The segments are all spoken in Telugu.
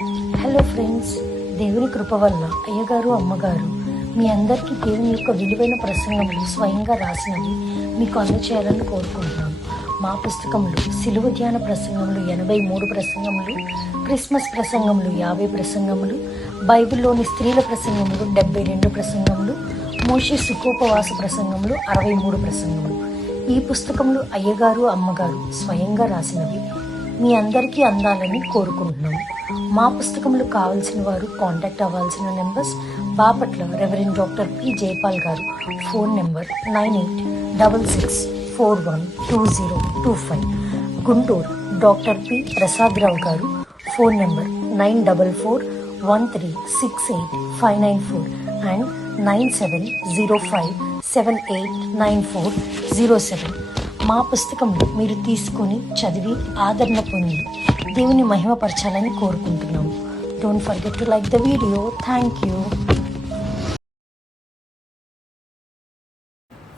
హలో ఫ్రెండ్స్, దేవుని కృప వల్ల అయ్యగారు అమ్మగారు మీ అందరికీ దేవుని యొక్క విలువైన ప్రసంగములు స్వయంగా రాసినవి మీకు అందచేయాలని కోరుకుంటున్నాం. మా పుస్తకంలో సిలువ ధ్యాన ప్రసంగములు 83 ప్రసంగములు, క్రిస్మస్ ప్రసంగములు 50 ప్రసంగములు, బైబిల్లోని స్త్రీల ప్రసంగములు 72 ప్రసంగములు, మోషే సుఖోపవాస ప్రసంగములు 63 ప్రసంగములు. ఈ పుస్తకములు అయ్యగారు అమ్మగారు స్వయంగా రాసినవి మీ అందరికీ అందాలని కోరుకుంటున్నాము. మా పుస్తకములు కావాల్సిన వారు కాంటాక్ట్ అవ్వాల్సిన numbers: Bapatla reverend doctor P Jayapal garu, phone number 9866412025. Guntur doctor P Prasad Rao garu, phone number 9413685994 and 9705789407. మా పుస్తకంలో మీరు తీసుకొని చదివి ఆదరణ పొంది దేవుని మహిమపరచాలని కోరుకుంటున్నాము. Don't forget to like the video. Thank you.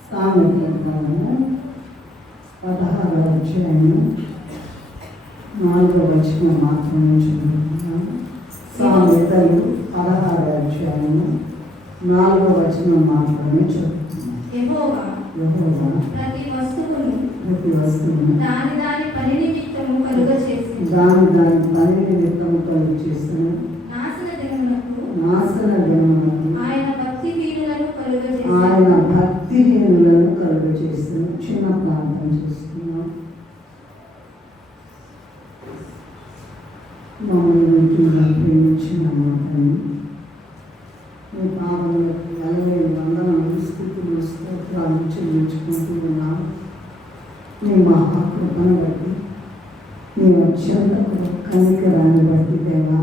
సామెతలు 16వ అధ్యాయము 4వ వచనం మాత్రమే చదువుతున్నాను. సామెతలు 16వ అధ్యాయము 4వ వచనం మాత్రమే చదువుతున్నాను. యెహోవా ప్రతి వస్తువును దాని దాని పని నిమిత్తము కలుగ చేసిన నాశన దినమునకు ఆయన భక్తిహీనులను కలుగ చేసిన. చిన్న ప్రార్థన చేస్తున్నాం. మమ్మల్ని ప్రేమించిన మాటని మీ పాపములకు ఎలవేలు వందనాలు స్తుతులు స్తోత్రాలు చెల్లించుకుంటూ ఉన్నాం. మీ మహాకృపను బట్టి, మీ అత్యంత కనికరాన్ని బట్టి దేవా,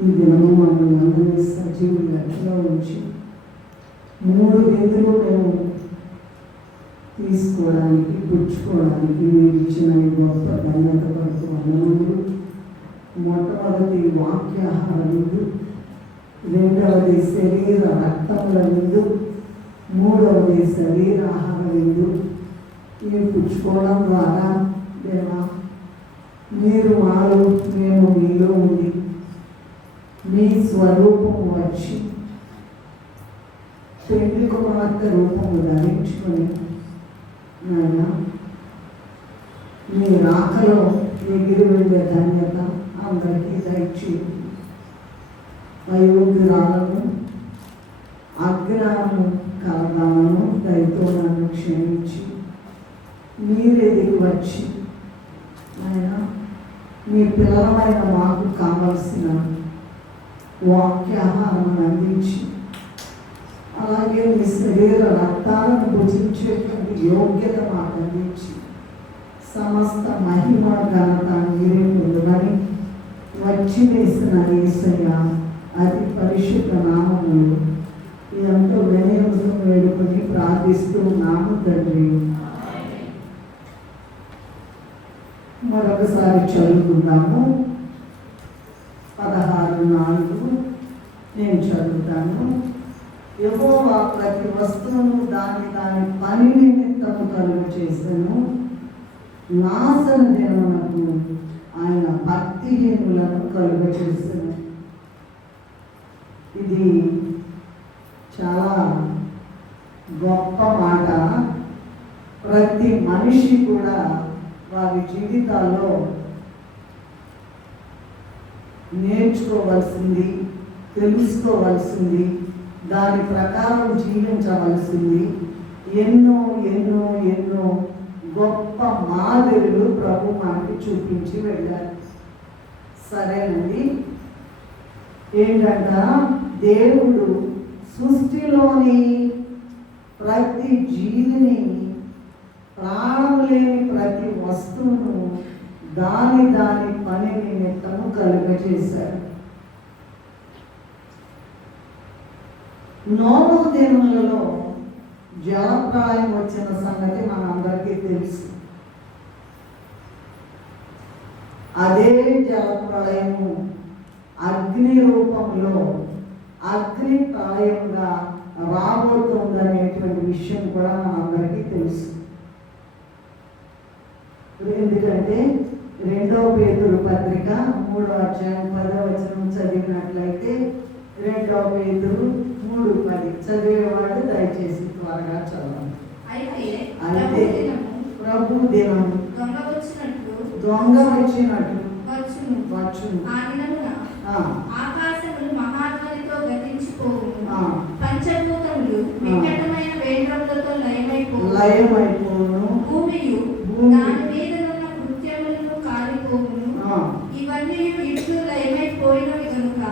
ఈ దినము మమ్మల్ని అందరినీ సజీవులు లెక్కలో ఉంచి 3 విధులు మేము తీసుకోవడానికి, పుచ్చుకోవడానికి మీరు ఇచ్చిన గొప్ప ధన్యత కొరకు వందనములు. మొట్టమొదటి వాక్యాహార విందు, రెండవది శరీర రక్తముల విందు, మూడవది శరీరాహార విందు. ఇవి పుచ్చుకోవడం ద్వారా దేవా, మీరు మాలో, మేము మీలో ఉండి మీ స్వరూపము వచ్చి పెళ్లి కుమార్తె రూపము ధరించుకొని నాయన మీ రాకలో ఎగిరి వెళ్ళే ధన్యత అందరికీ దయచేయండి. అయోగ్యురాలను, అజ్ఞానము కలదాలను దయతో నన్ను క్షమించి మీరెదిగి వచ్చి ఆయన మీ పిల్లలమైన మాకు కావలసిన వాక్యాహారం అందించి, అలాగే మీ శరీర రక్తాలను భుజించేటువంటి యోగ్యత మాకు అందించి, సమస్త మహిమ ఘనత మీరే పొందమని వచ్చి వేసిన యేసయ్య అతి పరిశుద్ధ నామములు ఎంతో వినయంతో వేడుకొని ప్రార్థిస్తూ నాము తండ్రి. మరొకసారి చదువుకుందాము. 16:4 నేను చదువుతాను. యెహోవా ప్రతి వస్తువును దాని దాని పని నిమిత్తము కలుగ చేసెను. నాశన దినమునకు ఆయన భక్తిహీనులను కలుగ చేసెను. ఇది చాలా గొప్ప మాట. ప్రతి మనిషి కూడా వారి జీవితాల్లో నేర్చుకోవాల్సింది, తెలుసుకోవాల్సింది, దాని ప్రకారం జీవించవలసింది. ఎన్నో ఎన్నో ఎన్నో గొప్ప మాదిరులు ప్రభు మనకి చూపించి వెళ్ళారు. సరేనండి. ఏంటంట, దేవుడు సృష్టిలోని ప్రతి జీవిని, ప్రాణం లేని ప్రతి వస్తువును దాని దాని పని నిమిత్తము కలుగజేశారు. నోవహు దినములలో జలప్రళయం వచ్చిన సంగతి మనందరికీ తెలుసు. అదే జలప్రళయము అగ్ని రూపంలో అగ్ని ప్రళయంగా రాబోతుందనేటువంటి విషయం కూడా మనందరికీ తెలుసు. ఎందుకంటే రెండో పేతురు పత్రిక 3వ అధ్యాయం 10వ వచనం చదివినట్లయితే, రెండో పేతురు 3:10 చదివేవాడు దయచేసి త్వరగా చదవండి. అయితే ప్రభు దినం దొంగ వచ్చినట్లు వచ్చును. ఆకాశములు మహాధ్వనితో గతించిపోవును, పంచభూతములు వికటమైన వేంద్రములతో లయమైపోవును, భూమియు దాని మీద ఉన్న కృత్యములను కాలిపోవును. ఇవన్నీ ఇట్లు లయమైపోయినవి కనుక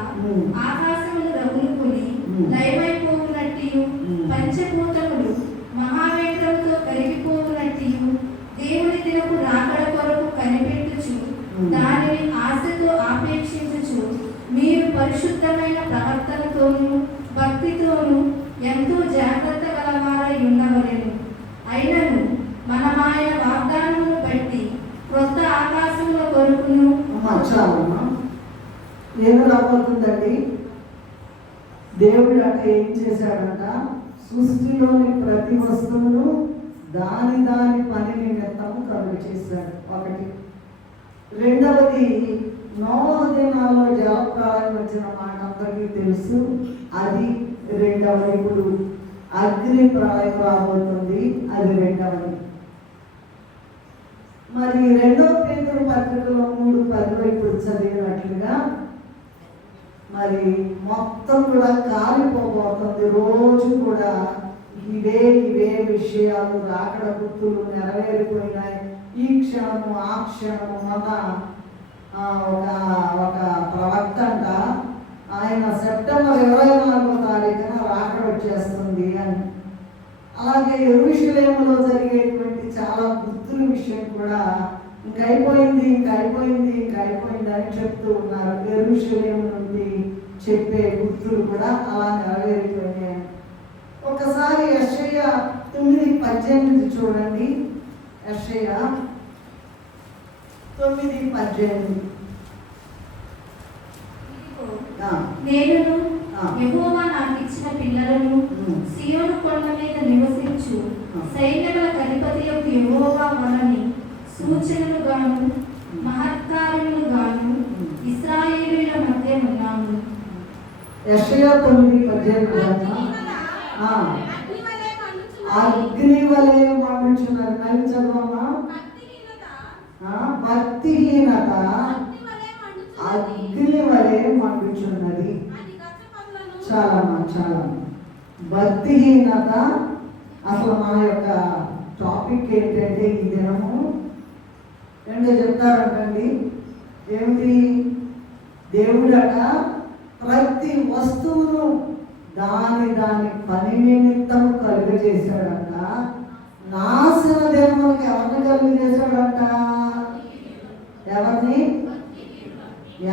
ఆకాశములు రగులుకొని లయమైపోవునట్టు, పంచభూతములు మహావేంద్రముతో కరిగిపోవునట్టు దేవుని దినపు రాకడ కొరకు కనిపెట్టుచు దానిని ఆశతో ఆపేక్షించుచు మీరు పరిశుద్ధమైన ప్రవర్తనతోనూ భక్తితోనూ ఎంతో జాగ్రత్త గలవారై ఉండవలెను. అయినను మనమాయన వాగ్దానమును బట్టి క్రొత్త ఆకాశముల కొరకును. చాలమ్మా, ఏం రాబోతుందండి? దేవుడు అంటే ఏం చేశాడంట? సృష్టిలోని ప్రతి వస్తువును దాని పని నిమిత్తము కలుగు చేశాడు. ఒకటి. రెండవది, నోవహు దినాల్లో జలప్రళయం వచ్చిన మాట అందరికీ తెలుసు. అది రెండవది. ఇప్పుడు అగ్ని ప్రళయం రాబోతుంది, అది రెండవది. మరి రెండవ పేతురు పత్రికలో 3:10 ఇప్పుడు చదివినట్లుగా మరి మొత్తం కూడా కాలిపోబోతుంది. రోజు కూడా ఇవే విషయాలు, రాకడ గుర్తులు నెరవేరిపోయినాయి. ఈ క్షణము ఆ క్షణము. మన ఒక ప్రవక్త అంట, ఆయన సెప్టెంబర్ 24వ తారీఖున రాకడ వచ్చేస్తుంది అని. అలాగే యెరూషలేములో జరిగేటువంటి చాలా గుర్తుల విషయం కూడా ఇంకైపోయింది అని చెప్తూ ఉన్నారు. యెరూషలేము నుండి చెప్పే గుర్తులు కూడా అలా నెరవేరిపోయినాయి. ఒకసారి యెషయా 9:18 చూడండి. యెషయా 9:18. నేను యెహోవా నాకు ఇచ్చిన పిల్లలను సియోను కొండ మీద నివసించు సైన్యముల అధిపతి యొక్క యెహోవా వలని సూచనలు గాను మహత్కార్యములు గాను ఇశ్రాయేలీయుల మధ్య ఉన్నాము. యెషయా 9:18. అగ్ని వలె మండుచున్నది. నన్ను చదవమ్మా. భక్తిహీనత అగ్ని వలె మండుచున్నది. చాలా భక్తిహీనత. అసలు మన యొక్క టాపిక్ ఏంటంటే ఈ దినము ఏంటో చెప్తారంటండి. ఏమిటి? దేవుడట ప్రతి వస్తువును దాని పని నిమిత్తం కలుగు చేశాడంట. నాశన దినములకి ఎవరిని కలుగు చేశాడంట? ఎవరిని?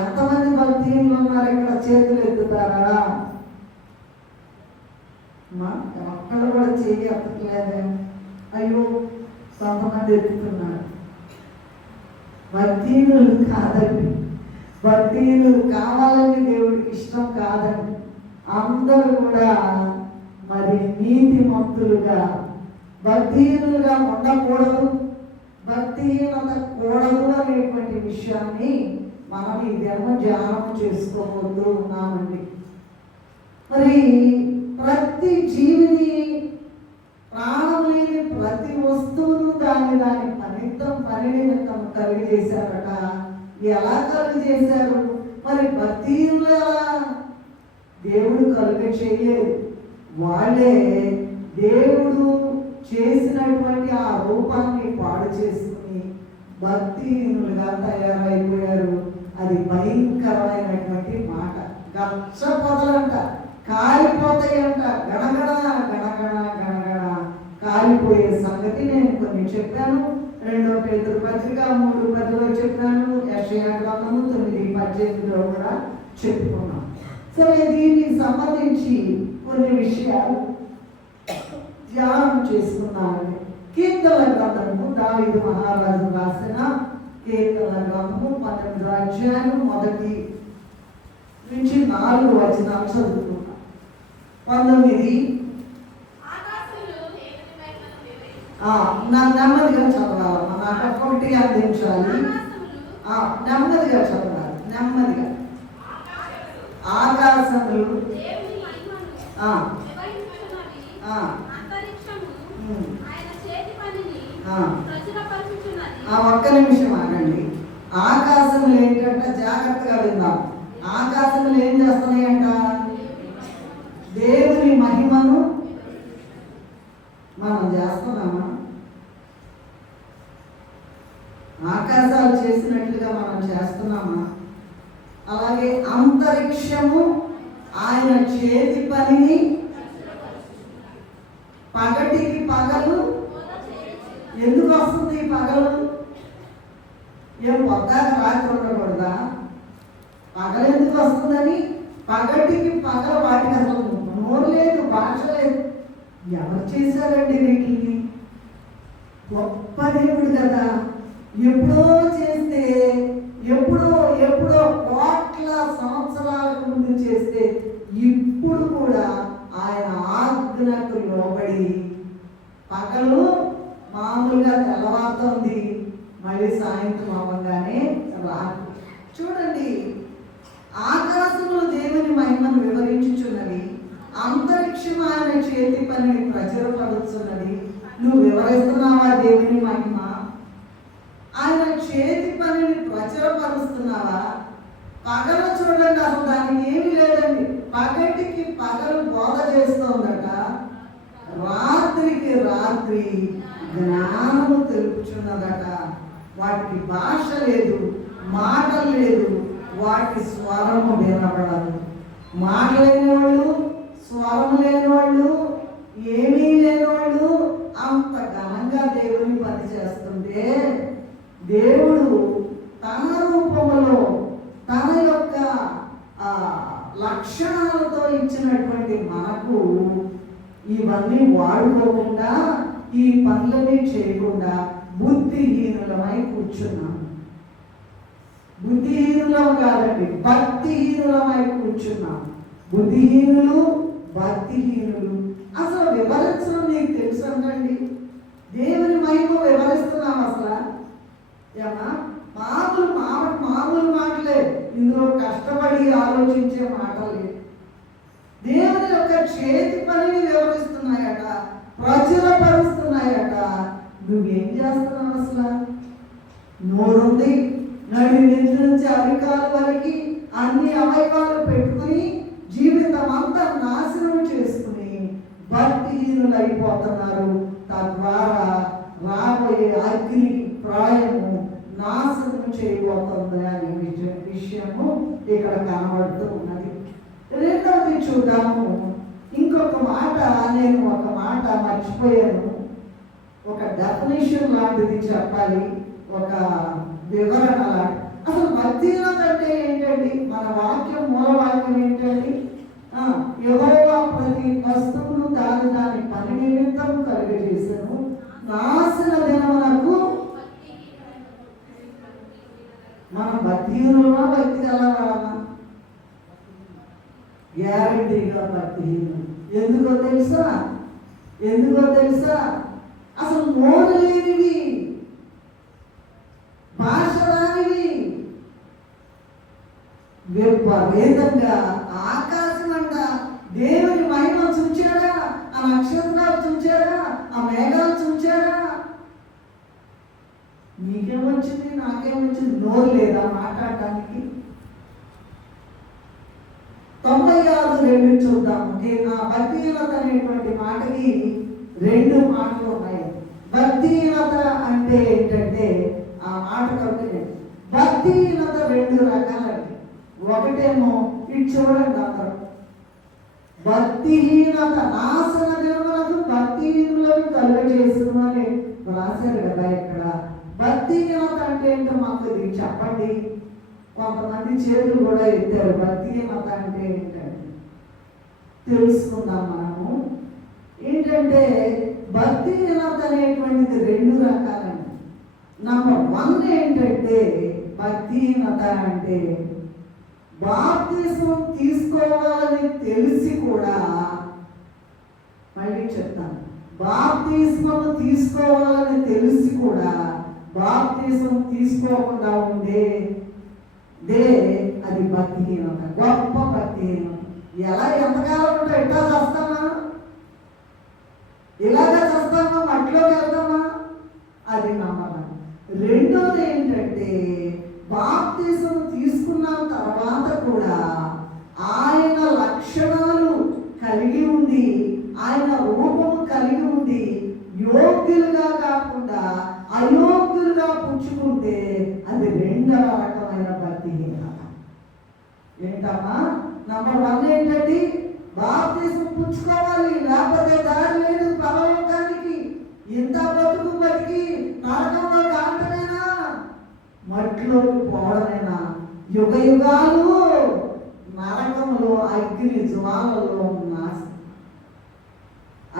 ఎంతమంది భక్తులు ఉన్నారు ఇక్కడ? చేతులు ఎత్తుతారా? ఒక్కడు కూడా చేయి ఎత్తట్లేదే. అయ్యో, కొంతమంది ఎత్తుతున్నారు. భక్తిహీనులు కాదండి. భక్తిహీనులు కావాలని దేవుడికి ఇష్టం కాదండి. అందరూ కూడా మరి నీతిమంతులుగా, భక్తిహీనులుగా ఉండకూడదు, భక్తిహీనత కూడదు అనేటువంటి విషయాన్ని మనం ఈ దినం ధ్యానం చేసుకోబోతూ ఉన్నామండి. మరి ప్రతి జీవిని, ప్రాణం లేని ప్రతి వస్తువును దాని పని నిమిత్తం కలుగు చేశారట. ఎలా కలుగు చేశారు? మరి భక్తిహీనులు ఎలా? దేవుడు కలుగ చేయలేదు. వాళ్ళే దేవుడు చేసినటువంటి ఆ రూపాన్ని పాడు చేసుకుని భక్తిహీనులుగా తయారైపోయారు. అది భయంకరమైనటువంటి మాట. గచ్చపోతలంట, కాలిపోతాయంట. గణగణ కాలిపోయే సంగతి నేను కొన్ని చెప్పాను. రెండో పేతురు పత్రిక 3:10 చెప్పాను. యెషయా గ్రంథము 9:18 కూడా చెప్పుకున్నాం. సరే, దీనికి సంబంధించి కొన్ని విషయాలు ధ్యానం చేసుకున్నామండి. కీర్తనల గ్రంథము, దావీదు మహారాజు రాసిన కీర్తనల గ్రంథము 12వ అధ్యాయం 1 నుంచి 4 వచనాలు చదువుకున్నాం. 19 నెమ్మదిగా చదవాలమ్మా. నాకు ఒక్కొక్కటి అందించాలి. నెమ్మదిగా చదవాలి, నెమ్మదిగా. ఆకాశములు ఒక్క నిమిషం ఆగండి. ఆకాశములు ఏంటంటే జాగ్రత్తగా విందాం. ఆకాశములు ఏం చేస్తున్నాయంట? దేవుని మహిమను మనం చేస్తున్నామా? ఆకాశాలు చేసినట్లుగా మనం చేస్తున్నామా? అలాగే అంతరిక్షము ఆయన చేతి పనిని పగటికి పగలు. ఎందుకు వస్తుంది పగలు? ఏం పొద్దాక రాత్రి ఉండకూడదా? పగలు ఎందుకు వస్తుందని? పగటికి పగల. వాటికి అసలు నోరు లేదు, భాష లేదు. ఎవరు చేశారండి వీటిని? గొప్ప దేవుడు కదా. ఎప్పుడో చేస్తే, ఎప్పుడో కోట్ల సంవత్సరాల ముందు చేస్తే ఇప్పుడు కూడా ఆయన ఆజ్ఞకు లోబడి పగలు మామూలుగా తెల్లవారుతోంది, మళ్ళీ సాయంత్రం అవ్వగానే రాత్రి. చూడండి, ఆకాశములు దేవుని మహిమను వివరించుచున్నవి, అంతరిక్షం ఆయన చేతి పనిని ప్రచురపడుతున్నది. నువ్వు వివరిస్తున్నావా దేవుని మహిమ? ఆయన చేతి పనిని ప్రచురపరుస్తున్నావా? పగలు చూడండి, అసలు దానికి ఏమి లేదండి. పగటికి పగలు బోధ చేస్తోందట, రాత్రికి రాత్రి జ్ఞానము తెలుపుచున్నదట. వాటికి భాష లేదు, మాటలు లేదు, వాటి స్వరము వినపడదు. మాట లేని వాళ్ళు, స్వరం లేని వాళ్ళు, ఏమీ లేని వాళ్ళు అంత ఘనంగా దేవుని పని చేస్తుంటే, దేవుడు తన రూపములో తన యొక్క లక్షణాలతో ఇచ్చినటువంటి మనకు ఇవన్నీ వాడుకోకుండా, ఈ పనులన్నీ చేయకుండా బుద్ధిహీనులమై కూర్చున్నాం. బుద్ధిహీనులం కాదండి, భక్తిహీనులమై కూర్చున్నాం. బుద్ధిహీనులు, భక్తిహీనులు. అసలు వివరించడం నీకు తెలుసు అండి? దేవుని మహిమ వివరిస్తున్నాం అసలు? ఏమా మామూలు మాటలే, ఇందులో కష్టపడి ఆలోచించే మాటలే. దేవుని యొక్క చేతి పనిని వివరిస్తున్నాయట, ప్రచురపరుస్తున్నాయట. నువ్వేం చేస్తున్నావు అసలు? నోరుంది, నడి నెత్తి నుంచి అరికాల వరకు అన్ని అవయవాలు పెట్టుకుని జీవితం అంతా నాశనం చేసుకుని భక్తిహీనులు అయిపోతున్నారు. తద్వారా రాబోయే అగ్నికి ప్రాయము నాశనం చేయబోతుంది అనే విషయము ఇక్కడ కనబడుతూ ఉన్నది. రెండవది చూద్దాము. ఇంకొక మాట, నేను ఒక మాట మర్చిపోయాను. ఒక డెఫినేషన్ లాంటిది చెప్పాలి, ఒక వివరణ లాంటి. అసలు భక్తిహీనత అంటే ఏంటండి? మన వాక్యం, మూల వాక్యం ఏంటండి? యెహోవా ప్రతి వస్తువును దాని పని నిమిత్తం కలుగజేశాను, నాశన దినమునకు. మనం భక్తిహీనులమా, భక్తి గలవాళ్ళమా? గ్యారంటీగా భక్తిహీనులు. ఎందుకో తెలుసా? అసలు నోరు లేనివి, భాష రానివి, విపరీతంగా ఆకాశం అంట దేవుని మహిమ చూచారా? ఆ నక్షత్రాలు చూచారా? ఆ మేఘాలు చూచారా? నీకేమొచ్చింది, నాకేమొచ్చింది? నోరు లేదా మాట్లాడటానికి? 96:2 చూద్దాము. ఆ భక్తిహీనత అనేటువంటి మాటకి 2 మాటలు ఉన్నాయి. భక్తిహీనత అంటే ఏంటంటే, ఆ మాట కలుగుతుంది. భక్తిహీనత 2 రకాలండి. ఒకటేమో ఇటు చూడండి అందరూ, భక్తిహీనత నాశన దినములకు భక్తిహీనులను కలుగజేసును అని రాశారు కదా ఇక్కడ. భక్తిహీనత అంటే ఏంటో మాకు ఇది చెప్పండి. కొంతమంది చేతులు కూడా ఎత్తారు. భక్తిహీనత అంటే ఏంటంటే తెలుసుకుందాం మనము. ఏంటంటే భక్తిహీనత అనేటువంటిది 2 రకాలండి. నంబర్ 1 ఏంటంటే, భక్తిహీనత అంటే బాప్తిస్మం తీసుకోవాలని తెలిసి కూడా, మళ్ళీ చెప్తాను, బాప్తిస్మం తీసుకోవాలని తెలిసి కూడా బాప్తీసం తీసుకోకుండా ఉండే అది భక్తిహీనత, గొప్ప భక్తిహీనత. ఎంతకాలం ఉంటే ఎట్లా చేస్తామా? ఇలాగా చేస్తామా? మట్టిలోకి వెళ్తామా? అది నమ్మకం. రెండోది ఏంటంటే బాప్తీసం తీసుకున్న తర్వాత కూడా ఆయన లక్షణాలు కలిగి ఉండి, ఆయన రూపము కలిగి ఉండి, యోగ్యులుగా కాకుండా అయోగ్యులుగా పుచ్చుకుంటే అది రెండవ రకమైన భక్తిహీనత. ఏంటమ్మా? నంబర్ 1 ఏంటండి? బాప్తీసం పుచ్చుకోవాలి, లేకపోతే దారి లేదు పరలోకానికి. ఇంత బతుకు బతికి నరకంలో కాంటమేనా, మట్టిలోకి పోవడమేనా? యుగ యుగాలు నరకంలో అగ్ని జ్వాలలో నాశనం.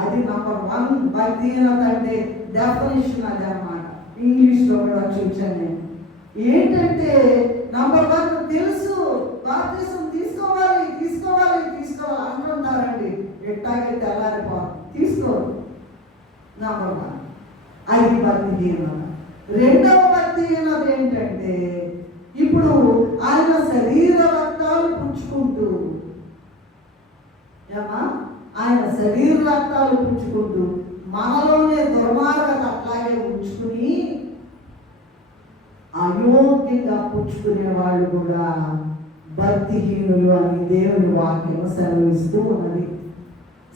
అది నంబర్ 1 భక్తిహీనత అంటే డెఫినేషన్ అది అన్నమాట. ఇంగ్లీష్లో కూడా చూచాను నేను. ఏంటంటే నంబర్ 1 తెలుసు, బాప్తీసం తీసుకోవాలి తీసుకోవాలి తీసుకోవాలి అంటుంటారండి. ఎట్టాగే తెల్లారిపోవాలి, తీసుకోవాలి. నంబర్ 1 అది భక్తిహీనత. రెండవ భక్తిహీనత ఏంటంటే ఇప్పుడు ఆయన శరీర రక్తాలు పుచ్చుకుంటూ, ఆయన శరీర రక్తాలు పుచ్చుకుంటూ మనలోనే దుర్మార్గత అట్లాగే ఉంచుకుని అయోగ్యంగా పుచ్చుకునే వాళ్ళు కూడా భక్తిహీనులు అని దేవుని వాక్యం సెలవిస్తూ ఉన్నది.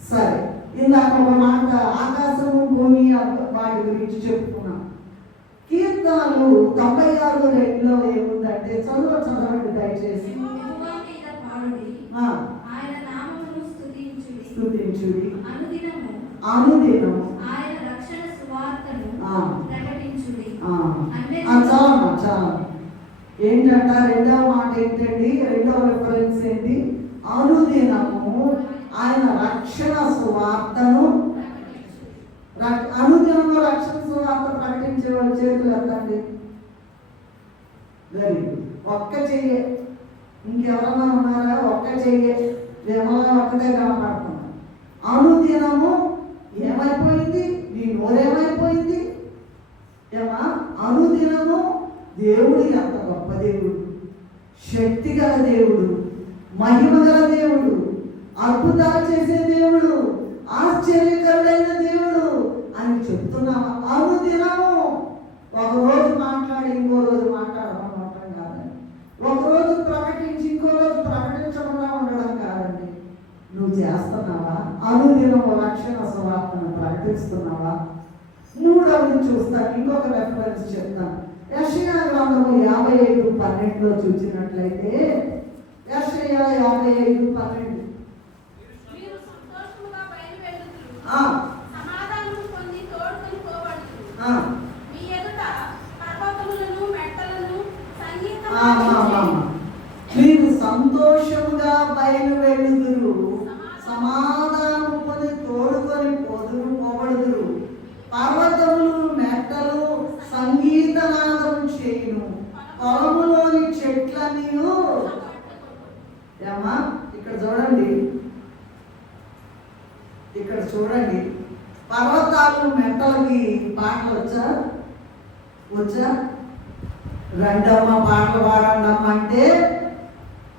సరే, ఇందాక ఒక మాట ఆకాశము భూమి వాటి గురించి చెప్పుకున్నాం. కీర్తనలు 96:2 ఏముందంటే చదవండి దయచేసి. స్తుతించుడి, అనుదినము ఆయన రక్షణ సువార్తను ప్రకటించుడి. చాలా ఏంటంట రెండవ మాట ఏంటండి? రెండవ రిఫరెన్స్ ఏంటి? అనుదినము ఆయన రక్షణ సువార్తను. అనుదినము రక్షణ సువార్త ప్రకటించే వాళ్ళ చేతులు ఎత్తండి. Very good. ఒక్క చెయ్యే, ఇంకెవరన్నా ఉన్నారా? ఒక్క చెయ్యే, ఏమన్నా ఒక్కటే కనపడుతున్నా. అనుదినము ఏమైపోయింది? నీ నోరేమైపోయింది? అనుదినము దేవుడు ఎంత గొప్ప దేవుడు, శక్తి గల దేవుడు, మహిమ గల దేవుడు, అద్భుతాలు చేసే దేవుడు, ఆశ్చర్యకరుడైన దేవుడు అని చెప్తున్నాము. అనుదినము ఒకరోజు మాట్లాడి ఇంకో రోజు మాట్లాడడం కాదండి. ఒకరోజు ప్రకటించి ఇంకో రోజు ప్రకటించకుండా ఉండడం కాదండి. నువ్వు చేస్తున్నావా? అనుదినము రక్షణ సువార్తను ప్రకటిస్తున్నావా? మూడవది చూస్తాను, ఇంకొక రెఫరెన్స్ చెప్తాను. యెషయా గ్రంథము 55:12 చూసినట్లయితే, యెషయా 55:12 మీరు సంతోషముగా బయలు వెళ్ళుదురు, సమాధానం కొని తోడుకొని పోబడుదురు. పర్వతములు మెట్టలు సంగీతనాదం చేయును, పొలములోని చెట్లని. ఏమా ఇక్కడ చూడండి, ఇక్కడ చూడండి. పర్వతాలు మెట్టలకి పాటలు వచ్చా? రెండమ్మ పాటలు పాడండమ్మ అంటే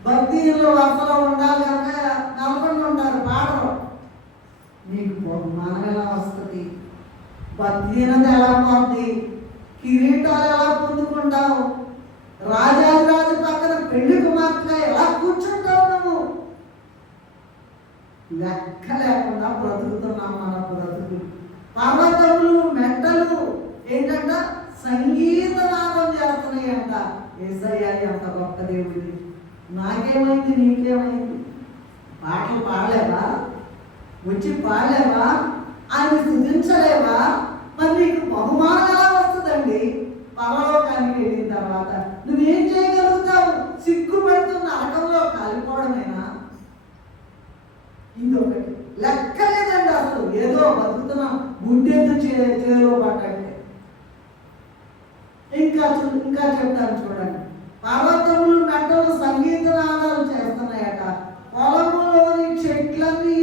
భక్తిలో వరుసలో ఉండాలి కనుక నలకొండ ఉంటారు, పాడరు. నీకు మనం ఎలా వస్తుంది? భక్తిహీనత ఎలా పోతుంది? కిరీటాలు ఎలా పొందుకుంటావు? రాజాదిరాజు పక్కన పెళ్లి కుమార్తెగా ఎలా కూర్చుంటావు? నువ్వు లెక్క లేకుండా బ్రతుకుతున్నాం మన బ్రతుకు. పర్వతములు మెట్టలు ఏంటంట? సంగీతనాదం చేస్తున్నాయంట. యేసయ్య ఎంత గొప్ప దేవుడి. నాకేమైంది? నీకేమైంది? పాటలు పాడలేవా? వచ్చి పాడలేవా? ఆయన స్తుతించలేవా? మరి నీకు బహుమానం ఎలా వస్తుందండి? పరలోకానికి వెళ్ళిన తర్వాత నువ్వేం చేయగలుగుతావు? సిగ్గుపడుతూ నరకంలో కాలిపోవడమేనా? ఇంకొకటి లెక్కలేదండి అసలు. ఏదో బతుకుతున్నా గుడ్డెద్దు చేలో పడ్డంటే. ఇంకా చెప్తాను చూడండి. పర్వతములు మెట్టలు సంగీతనాదాలు చేస్తున్నాయట, పొలములోని చెట్లన్నీ.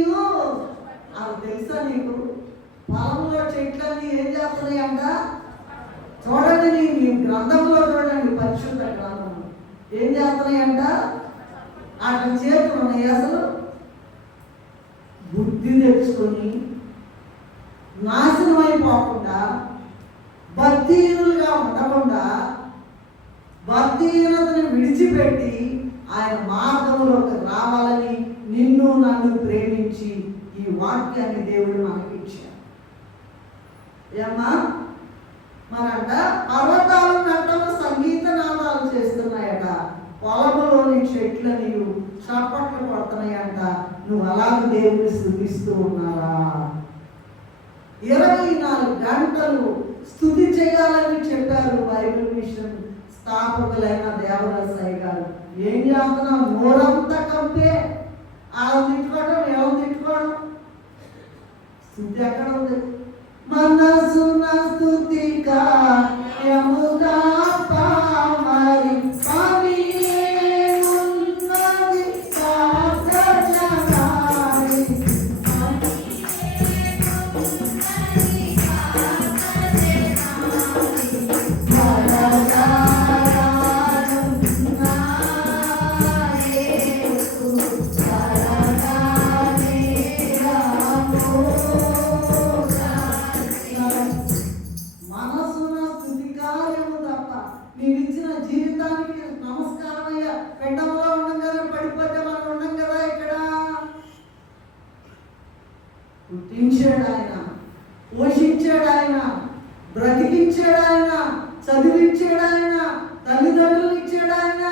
అది తెలుసా నీకు? పొలంలో చెట్లన్నీ ఏం చేస్తున్నాయంట? చూడండి, నీ ఈ గ్రంథంలో చూడండి, పరిశుద్ధ గ్రంథంలో ఏం చేస్తున్నాయంట? అట్లా చేతులు ఉన్నాయి. అసలు బుద్ధి తెచ్చుకొని నాశనం అయిపోకుండా, భక్తిహీనులుగా ఉండకుండా, భక్తిహీనతని విడిచిపెట్టి ఆయన మార్గంలోకి రావాలని నిన్ను నన్ను ప్రేమించి ఈ వాక్యాన్ని దేవుడు మనకి ఇచ్చాడు. ఏమ్మా, మరంట పర్వతాలు నట్టలు సంగీత నాదాలు చేస్తున్నాయట, పొలంలోని చెట్ల నీవు చప్పట్లు కొడుతున్నాయంట. నువ్వు అలాగే దేవుని స్తుతిస్తూ ఉన్నారా? 24 గంటలు స్తుతి చేయాలని చెప్పారు బైబిల్ మిషన్ స్థాపకులైన దేవరాజయ్య గారు. ఏం చేస్తున్నాం? నోరంతా కంపే. వాళ్ళని తిట్టుకోవడం, ఎవరు తిట్టుకోవడం? స్తుతి ఎక్కడ ఉంది? మనసున స్తుతి కార్యముగా పామరి పని ఉన్నది కాదనగాని. మనసున స్తుతి కార్యము తప్ప నీవిచ్చిన జీవితానికి నమస్కారమయ్యా. పెండంలో ఉండం కదా, పడిపోతే మనం ఉండం కదా. ఇక్కడ పుట్టించాడు ఆయన, పోషించాడు ఆయన, బ్రతికించాడు ఆయన, చదివించాడు ఆయన, తల్లిదండ్రులు ఇచ్చాడు ఆయన,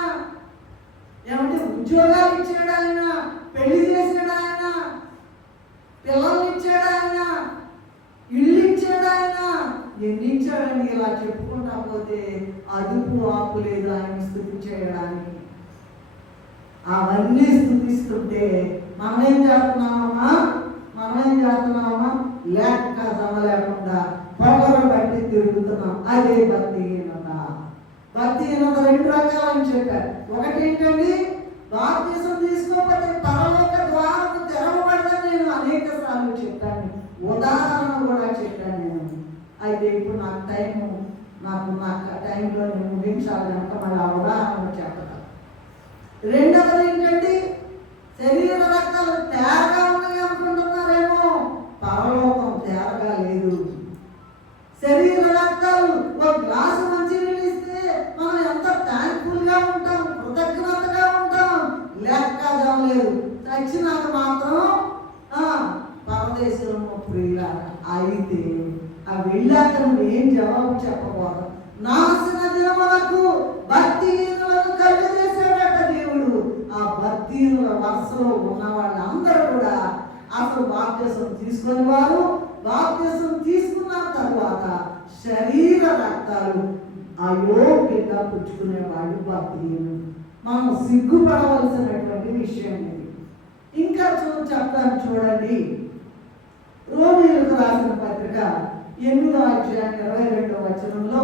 ఏమంటే ఉద్యోగాలు ఇచ్చాడు ఆయన, పెళ్లి చేశాడు ఆయన, పిల్లలు ఇచ్చాడు ఆయన, ఇల్లు ఇచ్చాడు ఆయన. ఎన్ని ఇచ్చాడని ఇలా చెప్పుకుంటా పోతే అదుపు ఆపు లేదు ఆయన స్తుతి చేయడానికి. అవన్నీ స్తుతిస్తుంటే మనమేం చేస్తున్నామమ్మా? లేక చదవలేకుండా పొగరు బట్టి తిరుగుతున్నాం. అదే భక్తిహీనత. భక్తిహీనత 2 రకాలని చెప్పారు. ఒకటి ఏంటండి? బాప్తిసం తీసుకోకపోతే పరలోక ద్వారం తెరవబడదని నేను అనేక సార్లు చెప్పాను, ఉదాహరణ కూడా చెప్పాను నేను. అయితే ఇప్పుడు నాకు టైంలో నేను ముగించాలి కనుక మళ్ళీ ఆ ఉదాహరణ చెప్పగలను. రెండవది ఏంటండి? శరీర రక్తాలు తేరగా ఉన్నాయి అనుకుంటున్నారేమో, పరలోకం తేరగా లేదు. శరీర రక్తాలు ఒక గ్లాసు మంచినీళ్ళు ఇస్తే మనం ఎంత థ్యాంక్ఫుల్గా ఉంటాం, కృతజ్ఞతగా ఉంటాం. లెక్క జమలేదు. చచ్చినాక మాత్రం పరదేశంలో ప్రియులారా. అయితే ఆ వెళ్ళాక నువ్వు ఏం జవాబు చెప్పబోదు? నాశన దినములకు భక్తిహీనులను కలుగ చేశాడట దేవుడు. ఆ భక్తిహీనుల వరుసలో ఉన్న వాళ్ళందరూ కూడా అసలు బాప్తిసం తీసుకొని వారు, బాప్తిసం తీసుకున్న తర్వాత శరీర రక్తాలు అయోగ్యంగా పుచ్చుకునే వాళ్ళు భక్తిహీనులు. మనం సిగ్గుపడవలసినటువంటి విషయం ఇది. ఇంకా చెప్తాను చూడండి. రోమీయులకు రాసిన పత్రిక 8వ అధ్యాయం 22వ వచనంలో,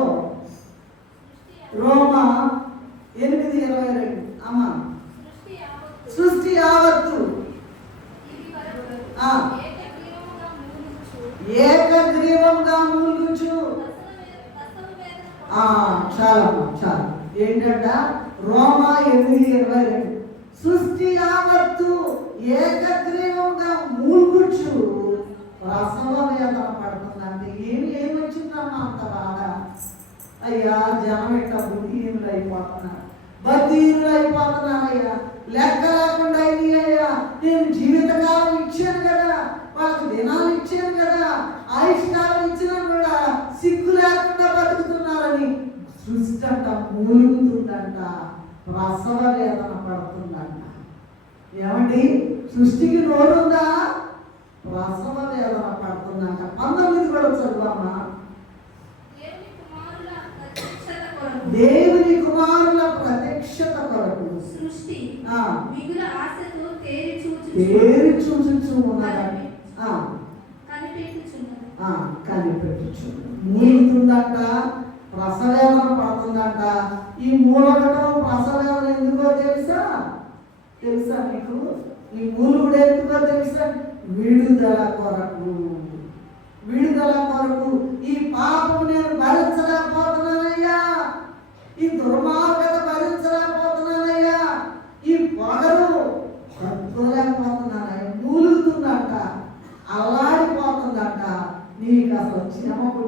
రోమా 8:22. అమ్మ, సృష్టి యావత్తు ఏకగ్రీవంగా మూలుగుచు. చాలా ఏంటంట? రోమా 8:22. సృష్టి యావత్తు ఏకగ్రీవంగా మూలుగుచు ప్రసవ వేదన పడుతుందంటే ఏమొచ్చిందమ్మా అంత బాధ? అయ్యా, జనం ఇట్లా బుద్ధిహీనులు అయిపోతున్నారు, భక్తిహీనులు అయిపోతున్నారయ్యా. లెక్క లేకుండా అయ్యా, నేను జీవితకాలం ఇచ్చాను కదా, వాళ్ళకి దినాలు ఇచ్చాను కదా, ఆయుష్కాలం ఇచ్చినా కూడా సిగ్గు లేకుండా బతుకుతున్నారని సృష్టి అంట మూలుగుతుందంట, ప్రసవ వేదన పడుతుందంట. ఏమండి, సృష్టికి నోరుందా? ప్రసవ వేదన పడుతుందంట. 19 కూడా చదువమ్మా. దేవుని కుమారుల ప్రత్యక్షత కొరకు సృష్టి మిగుల ఆశతో తేరి చూచుచు ఉన్నదని కనిపెట్టుచు మూలుగుతుందంట, ప్రసవేదన పడుతుందంట. ఈ మూలగటం ప్రసవేదన ఎందుకో తెలుసా మీకు? ఈ మూలుగుడు ఎందుకో తెలుసా? విడుదల కొరకు. ఈ పాపం నేను భరించలేకపోతున్నానయ్యా,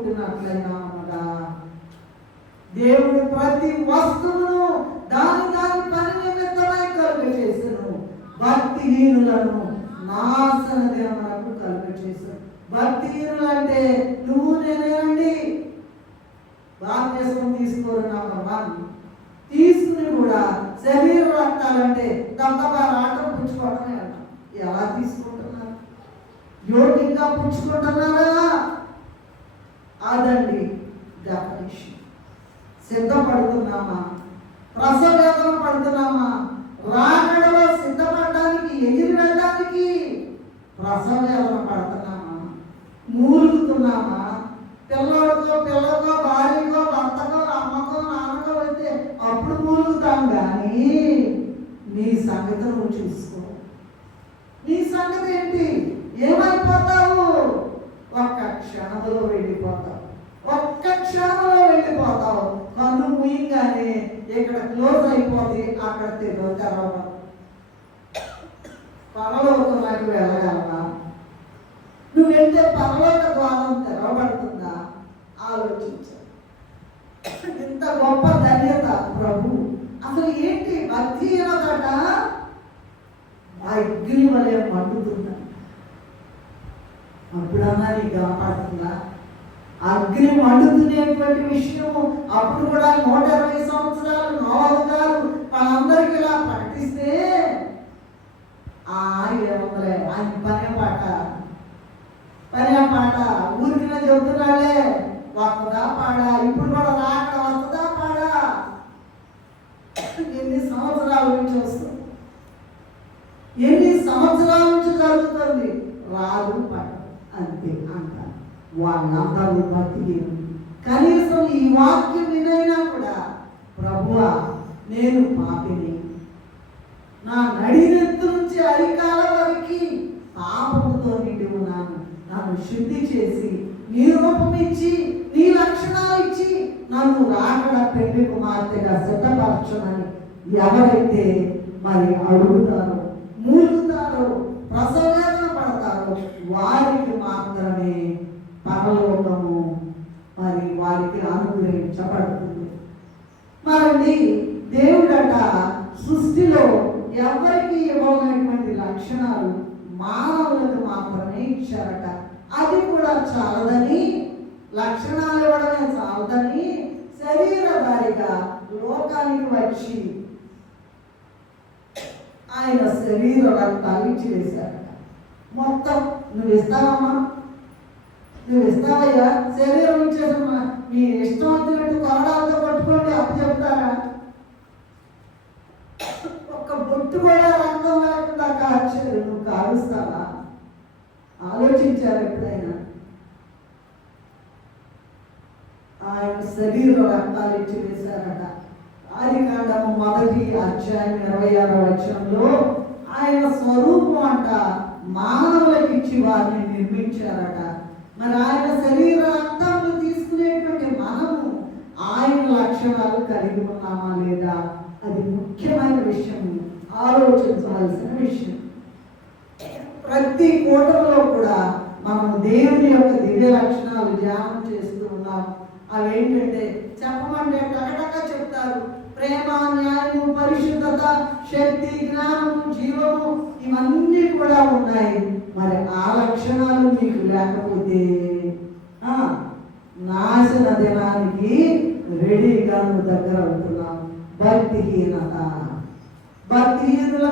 పుట్టినట్లయినా ఉన్నదా? దేవుడు ప్రతి వస్తువును దాని పని నిమిత్తమై కలుగ చేసెను. భక్తిహీనులను నాశనమునకు కలుగ చేశాను. భక్తిహీనులు అంటే నువ్వు నేనేనండి. బాప్తిస్మం తీసుకోరు నమ్మకం తీసుకుని కూడా శరీర రక్తాలంటే దత్తగా రాటం పుచ్చుకోవటమే అంటాం. ఎలా తీసుకుంటున్నారు? యోగ్యంగా పుచ్చుకుంటున్నారా? అదండి డెఫినేషన్. సిద్ధపడుతున్నామా? ప్రసవేదన పడుతున్నామా? రాకడలో సిద్ధపడడానికి, ఎగిరి వెళ్ళడానికి ప్రసవేదన పడుతున్నామా? మూలుగుతున్నామా? పిల్లడికో భార్యకో భర్తకో అమ్మకో నాన్నకో అయితే అప్పుడు మూలుగుతాం. కానీ నీ సంగతి నువ్వు చూసుకో. నీ సంగతి ఏంటి? ఏమైపోతావు? ఒక్క క్షణంలో వెళ్ళిపోతావు. ఒక్క క్షణంలో వెళ్ళిపోతావు. కన్ను ముయ్యంగానే ఇక్కడ క్లోజ్ అయిపోతుంది, అక్కడ తెరవ. పరలోకంలోకి వెళ్ళగలవా? నువ్వు వెళ్తే పరలోక ద్వారం తెరవబడుతుందా? ఆలోచించు. ఇంత గొప్ప ధన్యత ప్రభు. అసలు ఏంటి? భక్తిహీనత అగ్ని వలె మండుతుందా? అప్పుడన్నా నీకు కనపడుతుందా? అగ్ని మండుతునేటువంటి విషయము అప్పుడు కూడా 120 సంవత్సరాలు నోవహు గారు వాళ్ళందరికీ ఇలా ప్రకటిస్తే ఆయన పనే పాట ఊరికిన చెబుతున్నాడే, వస్తుందా పాడా? ఇప్పుడు కూడా రాక వస్తుందా పాడా? ఎన్ని సంవత్సరాల నుంచి వస్తుంది? ఎన్ని సంవత్సరాల నుంచి జరుగుతుంది? రాదు పాట అంతే అంటారు. వాళ్ళందరూ భక్తి. కనీసం ఈ వాక్యం వినైనా కూడా ప్రభువా నేను పాపిని, నా నడినెత్తు నుంచి అరికాల వరకు పాపముతో నిండి ఉన్నాను, నన్ను శుద్ధి చేసి నీ రూపం ఇచ్చి నీ లక్షణాలు ఇచ్చి నన్ను రాకడ పెళ్లి కుమార్తెగా సిద్ధపరచమని ఎవరైతే మరి అడుగుతారో, మూలుగుతారో, ప్రసవేదన పడతారో వారికి మాత్రమే పరలోకము మరి వారికి అనుగ్రహించబడుతుంది. మరండి దేవుడట సృష్టిలో ఎవరికి ఇవ్వనటువంటి లక్షణాలు మానవులకు మాత్రమే ఇచ్చారట. అది కూడా చాలదని, లక్షణాలు ఇవ్వడమే చాలదని శరీరధారిగా లోకానికి వచ్చి ఆయన శరీర రక్తాలు ఇచ్చి వేశారట. మొత్తం నువ్వు ఇస్తావమ్మా? నువ్వు ఇస్తావయ్యా? శరీరం ఇచ్చేసమ్మా, మీ ఇష్టం వచ్చినట్టు కొరడాలతో పట్టుకోండి అప్పు చెప్తారా? ఒక్క బొట్టు కూడా రక్తం లేకుండా కాల్చారు, నువ్వు కాలుస్తావా? ఆలోచించారు ఎప్పుడైనా? ఆయన శరీర రక్తాలు ఇచ్చి వేశారట. ఆదికాండము 1:26 ఆయన స్వరూపం అంట మానవులకు ఇచ్చి వారిని నిర్మించారట. మరి ఆయన శరీర రక్తాన్ని తీసుకునేటువంటి మనము ఆయన లక్షణాలు కలిగి ఉన్నామా లేదా? అది ముఖ్యమైన విషయం, ఆలోచించవలసిన విషయం. ప్రతి కూటమిలో కూడా మనం దేవుని యొక్క దివ్య లక్షణాలు ధ్యానం చేస్తూ ఉన్నాం. అవేంటంటే చెప్పమంటే టకటక చెప్తారు. ప్రేమ, న్యాయము, పరిశుద్ధత, శక్తి, జ్ఞానము, జీవము ఇవన్నీ కూడా ఉన్నాయి. మరి ఆ లక్షణాలు మీకు లేకపోతే నాశన దినానికి రెడీగా నువ్వు దగ్గర అవుతున్నావు. భక్తిహీనత. భక్తిహీనులు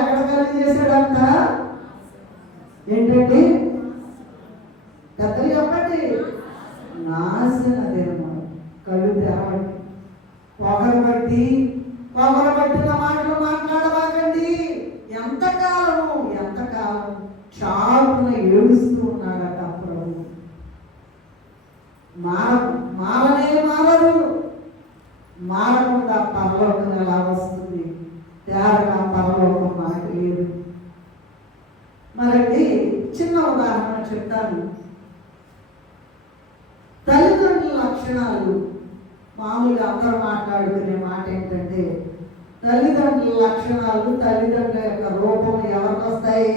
ఎక్కడ కలిగి చేశాడంట? ఏంటండి? పెద్దలు చెప్పండి. నాశన దినము. కళ్ళు తెరవండి. పొగరబట్టిన మాటలు మాట్లాడబాకండి. ఎంతకాలం చాలున ఏడుస్తూ ఉన్నాడట ప్రభు. మారరు. మారకుండా పరలోకం ఎలా వస్తుంది? తేరగా పరలోకం మనకు లేదు. మరండి చిన్న ఉదాహరణ చెప్తాను. తల్లిదండ్రుల లక్షణాలు మామూలుగా అందరూ మాట్లాడుకునే మాట ఏంటంటే, తల్లిదండ్రుల లక్షణాలు, తల్లిదండ్రుల యొక్క రూపం ఎవరికి వస్తాయి?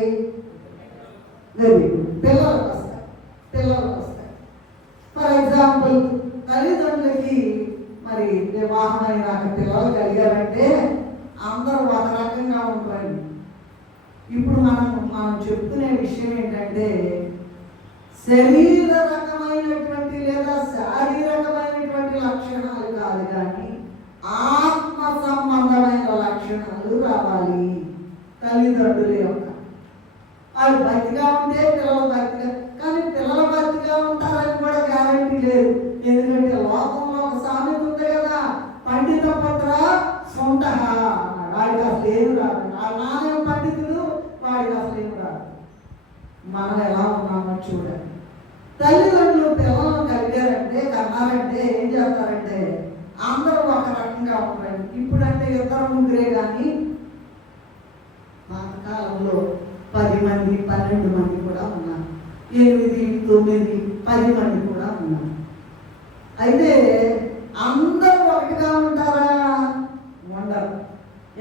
పిల్లలకు వస్తాయి. చెప్తున్న విషయం ఏంటంటే శరీర రకమైనటువంటి లేదా శారీరకమైనటువంటి లక్షణాలు కాదు, కానీ ఆత్మ సంబంధమైన లక్షణాలు రావాలి. తల్లిదండ్రుల యొక్క వాళ్ళు భక్తిగా ఉంటే పిల్లలు భక్తిగా, కానీ పిల్లలు భక్తిగా ఉంటారని కూడా గ్యారంటీ లేదు. ఎందుకంటే లోకంలో ఒక సామెత ఉంది కదా, పండిత పుత్ర సొంత అన్నాడు. వాడికి అసలు ఏమి రాదు. వాళ్ళ నాన్న పండితుడు, వాడికి అసలు ఏమి రాదు. మనం ఎలా ఉన్నామో చూడండి. తల్లిదండ్రులు పిల్లలను కలిగారంటే కన్నారంటే ఏం చేస్తారంటే అందరూ ఒక రకంగా ఉంటారండి. ఇప్పుడంటే ఇద్దరు ముగ్గురే, కానీ పాతకాలంలో 10 మంది 12 మంది కూడా ఉన్నారు. 8, 9, 10 మంది కూడా ఉన్నారు. అయితే అందరూ ఒకటిగా ఉంటారా? ఉండరు.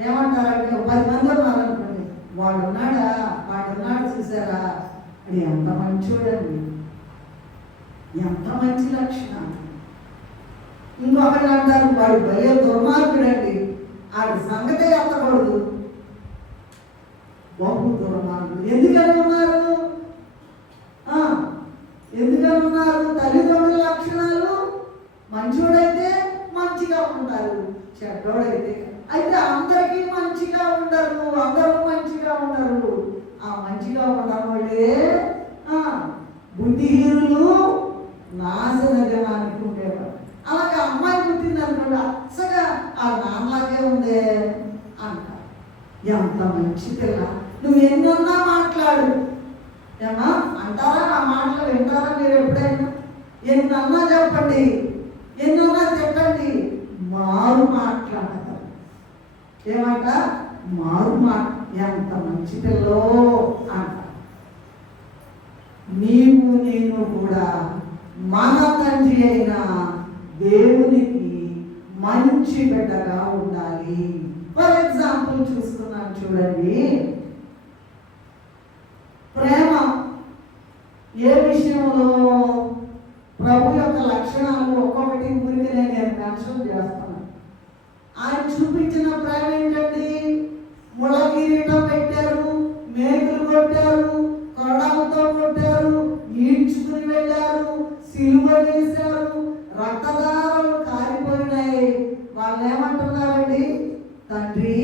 ఏమంటారంటే 10 మంది ఉన్నారనుకోండి, వాడున్నాడు చూసారా అని ఎంత మంచోడండి, ఎంత మంచి లక్షణం. ఇంకొకటి అంటారు వాడు భలే దుర్మార్గుడండి, ఆడి సంగతే ఎత్తకూడదు, బహు దుర్మార్గుడు. ఎందుకని ఉన్నారు? తల్లిదండ్రుల లక్షణాలు మంచోడైతే మంచిగా ఉంటారు, చెడ్డోడైతే అయితే అందరికీ మంచిగా ఉండరు, అందరూ మంచిగా ఉండరు. ఆ మంచిగా ఉండడం వాళ్ళే బుద్ధిహీనులు, నాశన జనానికి ఉండేవారు. అలాగే అమ్మాయి పుట్టింది అనుకోండి, అచ్చగా ఆ నాన్నలాగే ఉందే అంటారు. ఎంత మంచి పిల్ల, నువ్వు ఎన్నన్నా మాట్లాడు. ఏమా అంటారా? ఆ మాటలు వింటారా మీరు ఎప్పుడైనా? ఎన్నన్నా చెప్పండి, ఎన్నన్నా చెప్పండి, మారు మాట్లాడతారు. ఏమంట? మారు మాట. ఎంత మంచి పిల్లో అంట. నీవు నేను కూడా మన తండ్రి అయిన దేవునికి మంచి బిడ్డగా ఉండాలి. ఫర్ ఎగ్జాంపుల్ చూసుకున్నాను చూడండి. ప్రేమ ఏ విషయంలో? ప్రభు యొక్క లక్షణాలు ఒక్కొక్కటి ఊరికి నేను మెన్షన్ చేస్తాను. ఆయన చూపించిన ప్రేమ ఏంటండి? ముళ్ళ కిరీటం పెట్టారు, మేకులు కొట్టారు, కొడవలతో కొట్టారు, ఈడ్చుకుని వెళ్ళారు, సిలువ వేశారు, రక్తధారలు కారిపోయినాయి. వాళ్ళు ఏమంటున్నారండి? తండ్రి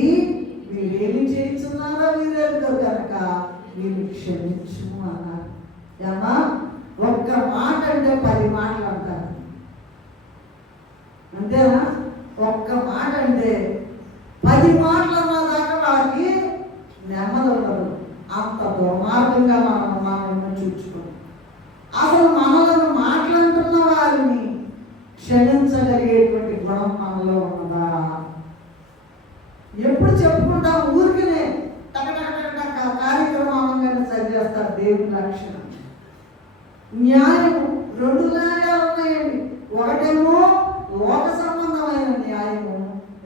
వీరేమి చేస్తున్నారో వీరెరుగరు కనుక వీళ్ళు క్షమించు అన్నారు. ఏమా ఒక్క మాట అంటే 10 మాటలు అంటారు, అంతేనా? ఒక్క మాట అంటే 10 మాటలు అన్నదాకా వాళ్ళకి నెమ్మది ఉండదు. అంత దుర్మార్గంగా మనం ఉన్నామేమో చూచుకోండి. అసలు మనలను మాట్లాడుతున్న వారిని క్షమించగలిగేటువంటి గుణం మనలో ఉన్నదా? ఎప్పుడు చెప్పుకుంటాం ఊరికనే కార్యక్రమంగానే సరిచేస్తారు. దేవుని లక్షణం న్యాయం. 2 న్యాయాలు ఉన్నాయండి. ఒకటేమో లోక సంబంధమైన న్యాయము,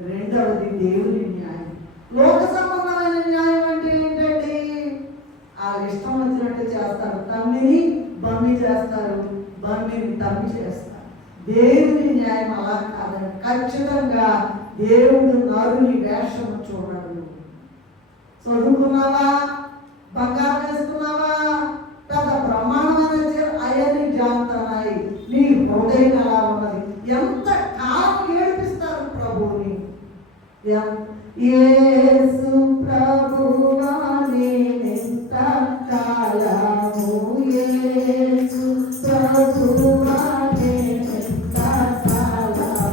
రెండవది దేవుని న్యాయం. లోక సంబంధమైన న్యాయం అంటే ఏంటండి? ఆ ఇష్టం వచ్చినట్టు చేస్తారు. తమ్మిని బమ్మి చేస్తారు, బమ్మిని తమ్మి చేస్తారు. దేవుని న్యాయం అలా కాదండి. ఖచ్చితంగా దేవుడు నరుని వేషము చూడడు. చదువుకున్నావా, బంగారం వేసుకున్నావా, పెద్ద బ్రహ్మాండమైన అవన్నీ జాంతనాయి, నీ హృదయం ఎలా ఉన్నది? ఎంత కాలం ఏడిపిస్తారు ప్రభువుని. యేసు ప్రభువా నేనెంత కాలము, యేసు ప్రభువా నేనెంత కాలము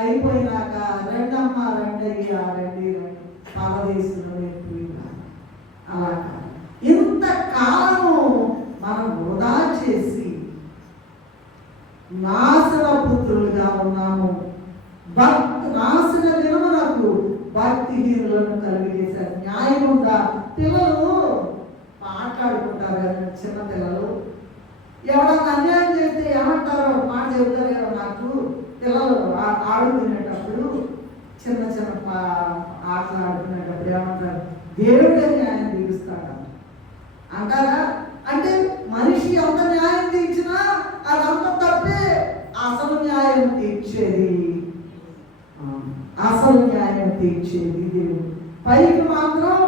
అయిపోయినాక రెండమ్మ రెండయ్యా రండి పరదేశంలో అలా ఇంత కాలము మనం వృధా చేసి నాశన పుత్రులుగా ఉన్నాము. నాశన దినమునకు భక్తిహీనులను కలిగేశారు. న్యాయం ఉందా? పిల్లలు మాట్లాడుకుంటారు కదా, చిన్న పిల్లలు ఎవడన్నా అన్యాయం చేస్తే ఏమంటారో మాట చెబుతారు కదా. నాకు పిల్లలు ఆడుకునేటప్పుడు చిన్న ఆటలు ఆడుకునేటప్పుడు ఏమంటారు? దేవుడే న్యాయం తీరుస్తాడు అంటారా? అంటే మనిషి ఎంత న్యాయం తీర్చినా అదంతా తప్పే. అసలు న్యాయం తీర్చేది దేవుడు. పైకి మాత్రం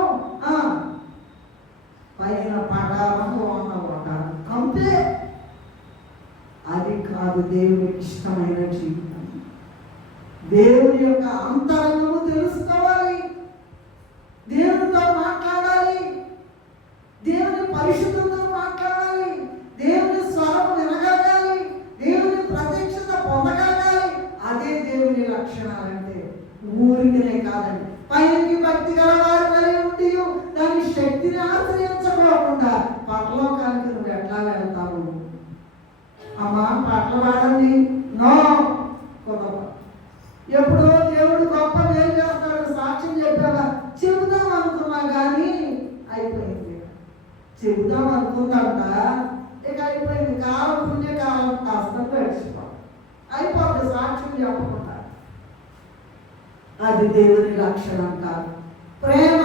పైన పటాలను అన్న ఒక కంపే. అది కాదు దేవునికి ఇష్టమైన జీవితం. దేవుని యొక్క అంతరంగము తెలుసుకోవాలి, దేవునితో మాట్లాడాలి, దేవుని పరిశుద్ధంతో మాట్లాడాలి, దేవుని స్వరం వినగలగాలి, దేవుని ప్రత్యక్షత పొందగలగాలి. అదే దేవుని లక్షణాలంటే. ఊరికనే కాదండి. పైకి భక్తి గల వారు కలిగి ఉండి దాని శక్తిని ఆశ్రయించకోకుండా పరలోకానికి నువ్వు ఎట్లా వెళ్తావు? అమ్మా పాటలు పాడండి, నో కుదరదు. ఎప్పుడో దేవుడు గొప్ప మేలు చేస్తాడు సాక్ష్యం చెప్పాగా చెబుదాం అనుకున్నా కానీ అయిపోయింది. చెబుదాం అనుకుందంట, ఇక అయిపోయింది. కాలం పుణ్యకాలం కాస్త గడిచిపో అయిపోతుంది సాక్ష్యం చెప్పకుండా. అది దేవుని లక్షణం కాదు. ప్రేమ,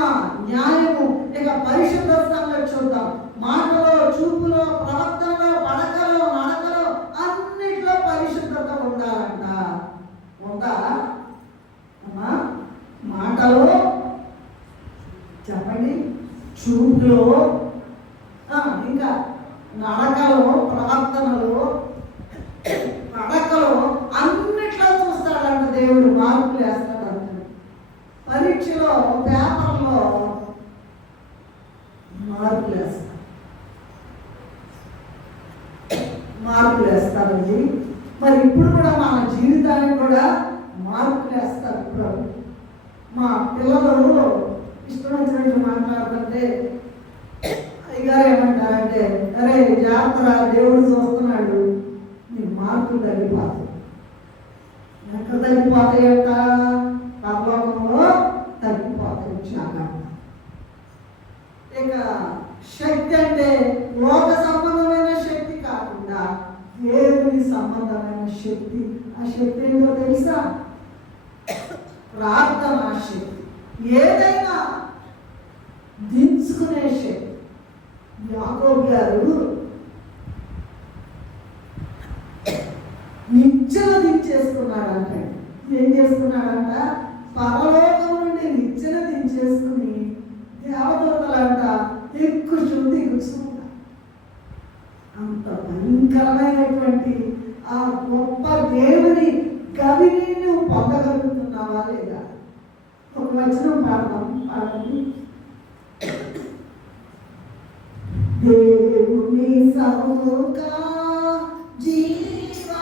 న్యాయము, ఇక పరిశుద్ధ సంగతి చూద్దాం. మాటలో, చూపులో, ప్రవర్తనలో, పడకలో, నడకలో అన్నిట్లో పరిశుద్ధత ఉండాలంట. ఉందా అమ్మా? మాటలో చెప్పండి, చూపులో, ఇంకా నడకలో, ప్రవర్తనలో, పడకలో అన్నిట్లో చూస్తాడంట దేవుడు. మార్పులు వేస్తాడంట. పరీక్షలో, పేపర్లో మార్పులు వేస్తారండి. మరి ఇప్పుడు కూడా మన జీవితానికి కూడా మార్పులు వేస్తారు ప్రభు. మా పిల్లలు ఇష్టం వచ్చినట్టు మాట్లాడుతుంటే అయ్యగారు ఏమంటారంటే, అరే జాగ్రత్త, దేవుడు చూస్తున్నాడు, నీ మార్పులు తగ్గిపోతాయి. ఎక్కడ తగ్గిపోతాయంట? పరలోకంలో తగ్గిపోతాయి. జాగ్రత్త. ఇక శక్తి అంటే లోక సంబంధమైన శక్తి కాకుండా దేవుని సంబంధమైన శక్తి. ఆ శక్తి ఏంటో తెలుసా? ప్రార్థన శక్తి. ఏదైనా దించుకునే శక్తి. యాకోబు గారు నిచ్చెన దించేసుకున్నాడంట. ఏం చేసుకున్నాడంట? పరలోకం నుండి నిచ్చెన దించేసుకుని దేవదూతలంట ఎక్కుచుంది కూర్చుంటా. అంత భయంకరమైనటువంటి ఆ గొప్ప దేవుని గవిని నువ్వు పొందగలుగుతున్నావా లేదా? ఒక వచనం పాడండి. దేవుని సముఖ జీవా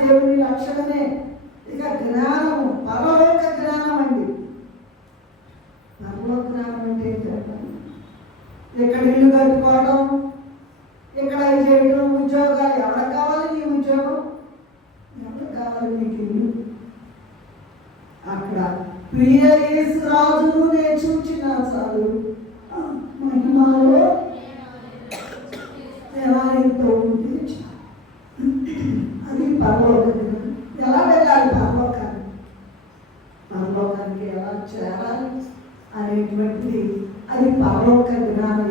దేవుని లక్షణమే. ఇక జ్ఞానము, పరలోక జ్ఞానం అండి. పరలోక జ్ఞానం అంటే ఏంటంటే ఇక్కడ ఇల్లు కట్టుకోవడం, ఇక్కడ అవి చేయడం, ఉద్యోగాలు. ఎవరికి కావాలి నీ ఉద్యోగం? ఎవరికి కావాలి నీకు ఇల్లు? అక్కడ ప్రియ యేసు రాజును నేను చూచిన చాలు, మహిమలో దేవాలయంతో ఉంటే చాలు. అది పరలోక జ్ఞానం. ఎలా వెళ్ళాలి పరలోకానికి? పరలోకానికి ఎలా చేరాలి అనేటువంటిది అది పరలోక జ్ఞానం.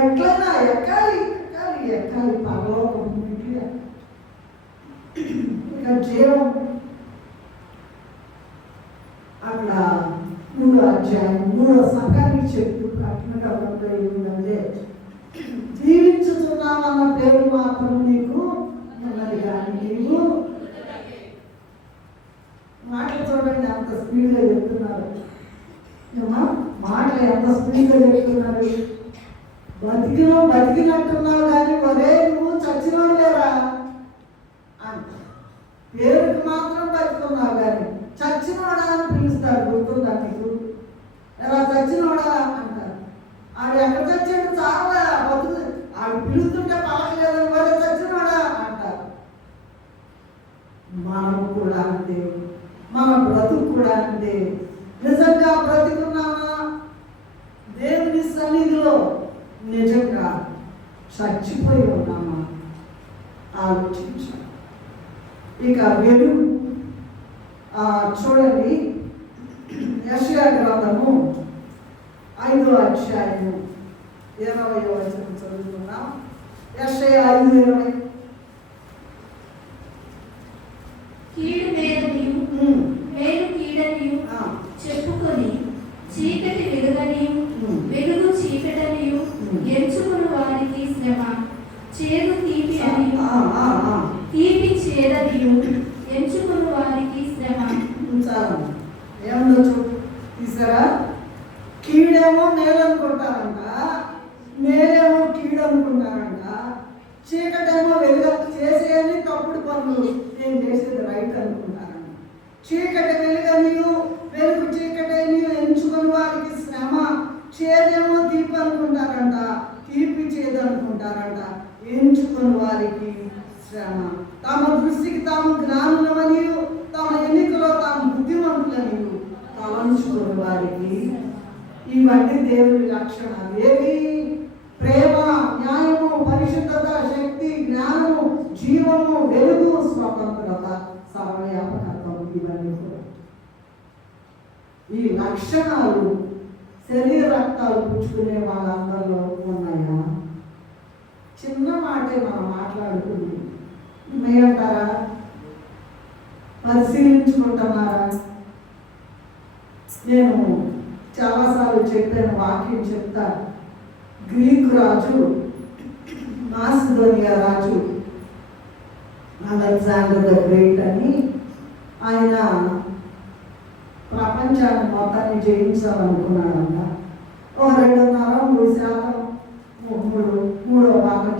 ఎట్లయినా ఎక్కాలి పరలోకం. ఇక జీవం అక్కడ 3వ అధ్యాయం 3వ సంఘానికి చెప్తూ ప్రకటనగా ఏముందంటే, జీవించుతున్నామన్న పేరు మాత్రం నీకు ఉన్నది కానీ నీవు మాటలు చూడండి ఎంత స్పీడ్గా చెప్తున్నారు. మాటలు ఎంత స్పీడ్గా చెప్తున్నారు. బతికినట్టున్నావు కానీ ఒరే నువ్వు చచ్చినావు లేరా అంట. పేరుకి మాత్రం బతుకున్నావు కానీ చచ్చినోడా అని పిలుస్తారు. గుర్తుందా నీకు? ఎలా చచ్చినోడా అంటారు. ఆడు ఎక్కడ చచ్చాడు? చాలా బతుకు. ఆడు పిలుస్తుంటే పలకలేదని వాడు చచ్చినోడా అంటారు. అంటే నిజంగా బ్రతికున్నామా? దేవుని సన్నిధిలో నిజంగా చచ్చిపోయి ఉన్నామా? ఆలోచించాలి. ఇక వెలుగు చూడండి, యెషయా గ్రంథము 5వ అధ్యాయము 20వ వచనం చదువుతున్నాం. యెషయా 5:20. కీడు మేలునియు మేలు కీడనియు చెప్పుకొని చీకటి వెలుగనియు వెలుగు చీకటనియు ఎంచుకుని వారికి శ్రమ. చేదు తీపి అనియు తీపి చేదనియు ఎంచుకుని వారికి శ్రమ. ఏమన్నా తీసారా? కీడేమో మేలు అనుకుంటారంట, మేలేమో కీడు అనుకుంటారంట, చీకటేమో వెలుగు. చేసేది తప్పుడు పనులు, నేను చేసేది రైట్ అనుకుంటారంట. చీకటి వెలుగనియు వెలుగు చీకటనియు ఎంచుకుని వారికి శ్రమ. చేదేమో తీపి అనుకుంటారంట, తీపి చేదు అనుకుంటారంట, ఎంచుకుని వారికి శ్రమ. తమ దృష్టికి తాము జ్ఞానులమనియు తమ ఎన్నికలో తాము బుద్ధిమంతులనియు తలంచుకుని వారికి. ఇవన్నీ దేవుని లక్షణాలు. ఏవి? ప్రేమ, న్యాయము, పరిశుద్ధత, శక్తి, జ్ఞానము, జీవము, వెలుగు, స్వతంత్రత, సర్వవ్యాపకత్వం. ఇవన్నీ కూడా ఈ లక్షణాలు శరీర రక్తాలు పుచ్చుకునే వాళ్ళందరిలో ఉన్నాయా? చిన్న మాటే మనం మాట్లాడుతుంది ఉన్నాయంటారా? పరిశీలించుకుంటున్నారా? నేను చాలాసార్లు చెప్పాను, వాక్యం చెప్తా. Greek Raju, Macedonia Raju Alexander the great అని, ఆయన ప్రపంచాన్ని మొత్తాన్ని జయించాలనుకున్నాడంట. 2.5-3% మూడో భాగం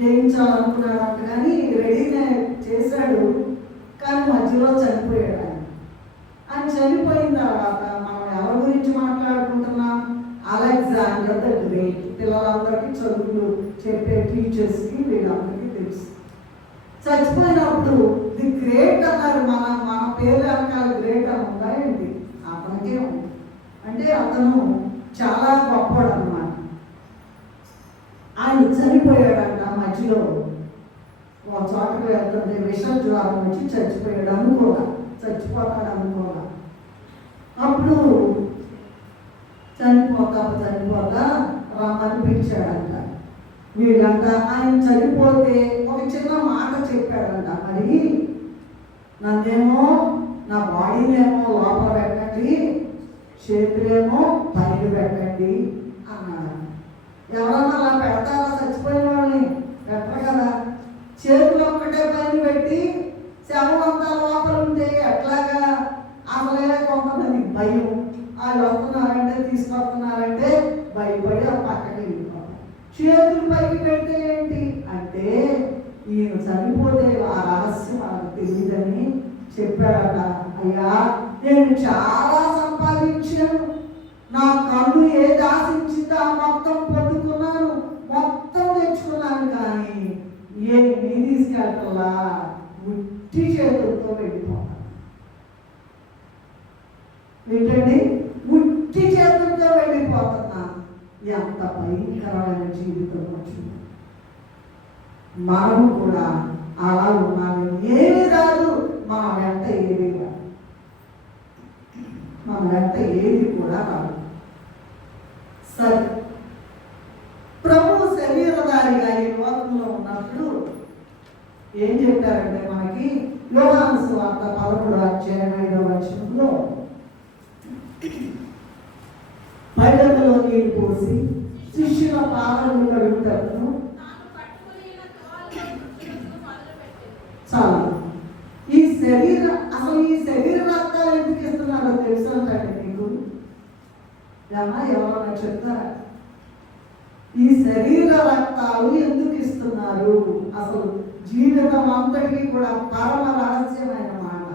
జయించాలనుకున్నాడంట. కానీ రెడీనే చేశాడు, కానీ మధ్యలో చనిపోయాడు ఆయన. ఆయన చనిపోయిన తర్వాత మనం ఎవరి గురించి మాట్లాడుకుంటున్నాం? Alexander the great. పిల్లలందరికీ చదువులు చెప్పే టీచర్స్కి వీళ్ళందరికీ తెలుసు. చచ్చిపోయినప్పుడు ది గ్రేట్ అన్నారు. మన పేరు వెనకాల గ్రేట్ అని ఉందా ఏంటి? అతనికే ఉంది. అంటే అతను చాలా గొప్పవాడు అన్నమాట. ఆయన చనిపోయాడంట. మధ్యలో ఒక చోటకు వెళ్తుంటే విషజ్వారం వచ్చి చచ్చిపోయాడు. చచ్చిపోతాడు అనుకోరా. అప్పుడు చనిపోతా రమ్మని పిలిచాడంట. వీళ్ళంట ఆయన చనిపోతే ఒక చిన్న మాట చెప్పాడంట. మరి నన్నేమో నా బాడీనేమో లోపల పెట్టండి, చేతులేమో పైకి పెట్టండి అన్నాడు. ఎవరన్నా అలా పెడతారా? చచ్చిపోయిన వాళ్ళని పెట్టరు కదా. చేతులు ఒక్కటే పైన పెట్టి శవం అంతా లోపల ఉంటే ఎట్లాగా? అసలే కొంతమంది భయం, వాళ్ళు వస్తున్నారంటే తీసుకొస్తున్నారంటే భయపడి ఆ పక్కకి వెళ్ళిపోతారు. చేతులు పైకి పెడితే ఏంటి అంటే ఈయన చనిపోతే ఆ రహస్యం వాళ్ళకి తెలియదని చెప్పాడట. అయ్యా, నేను చాలా సంపాదించాను, నా కన్ను ఏది ఆశించిందో ఆ మొత్తం పొందుకున్నాను, మొత్తం తెచ్చుకున్నాను, కానీ ఏమి తీసుకెళ్ళటంలా ఉట్టి చేతులతో వెళ్ళిపోతాను. ఏంటండి? ఉట్టి చేతులతో వెళ్ళిపోతున్నా. ఎంత భయంకరమైన జీవితం వచ్చింది. మనం కూడా అలా ఉన్నాము. ఏమి రాదు మన వెంట, ఏది రాదు మన వెంట, ఏది కూడా రాదు. సరే, ప్రభు శరీరధారిగా ఈ లోకంలో ఉన్నప్పుడు ఏం చెప్పారంటే మనకి యోహాను సువార్త 11:5 పైడలో నీళ్ళు పోసి శిష్యుల పాదములు కడుగుతాను. చాలా ఈ అసలు ఈ శరీర రక్తాలు ఎందుకు ఇస్తున్నారో తెలుసు అంటాడు నీకు. ఎవరన్నా చెప్తారా? ఈ శరీర రక్తాలు ఎందుకు ఇస్తున్నారు? అసలు జీవితం అంతటికీ కూడా పరమ రహస్యమైన మాట.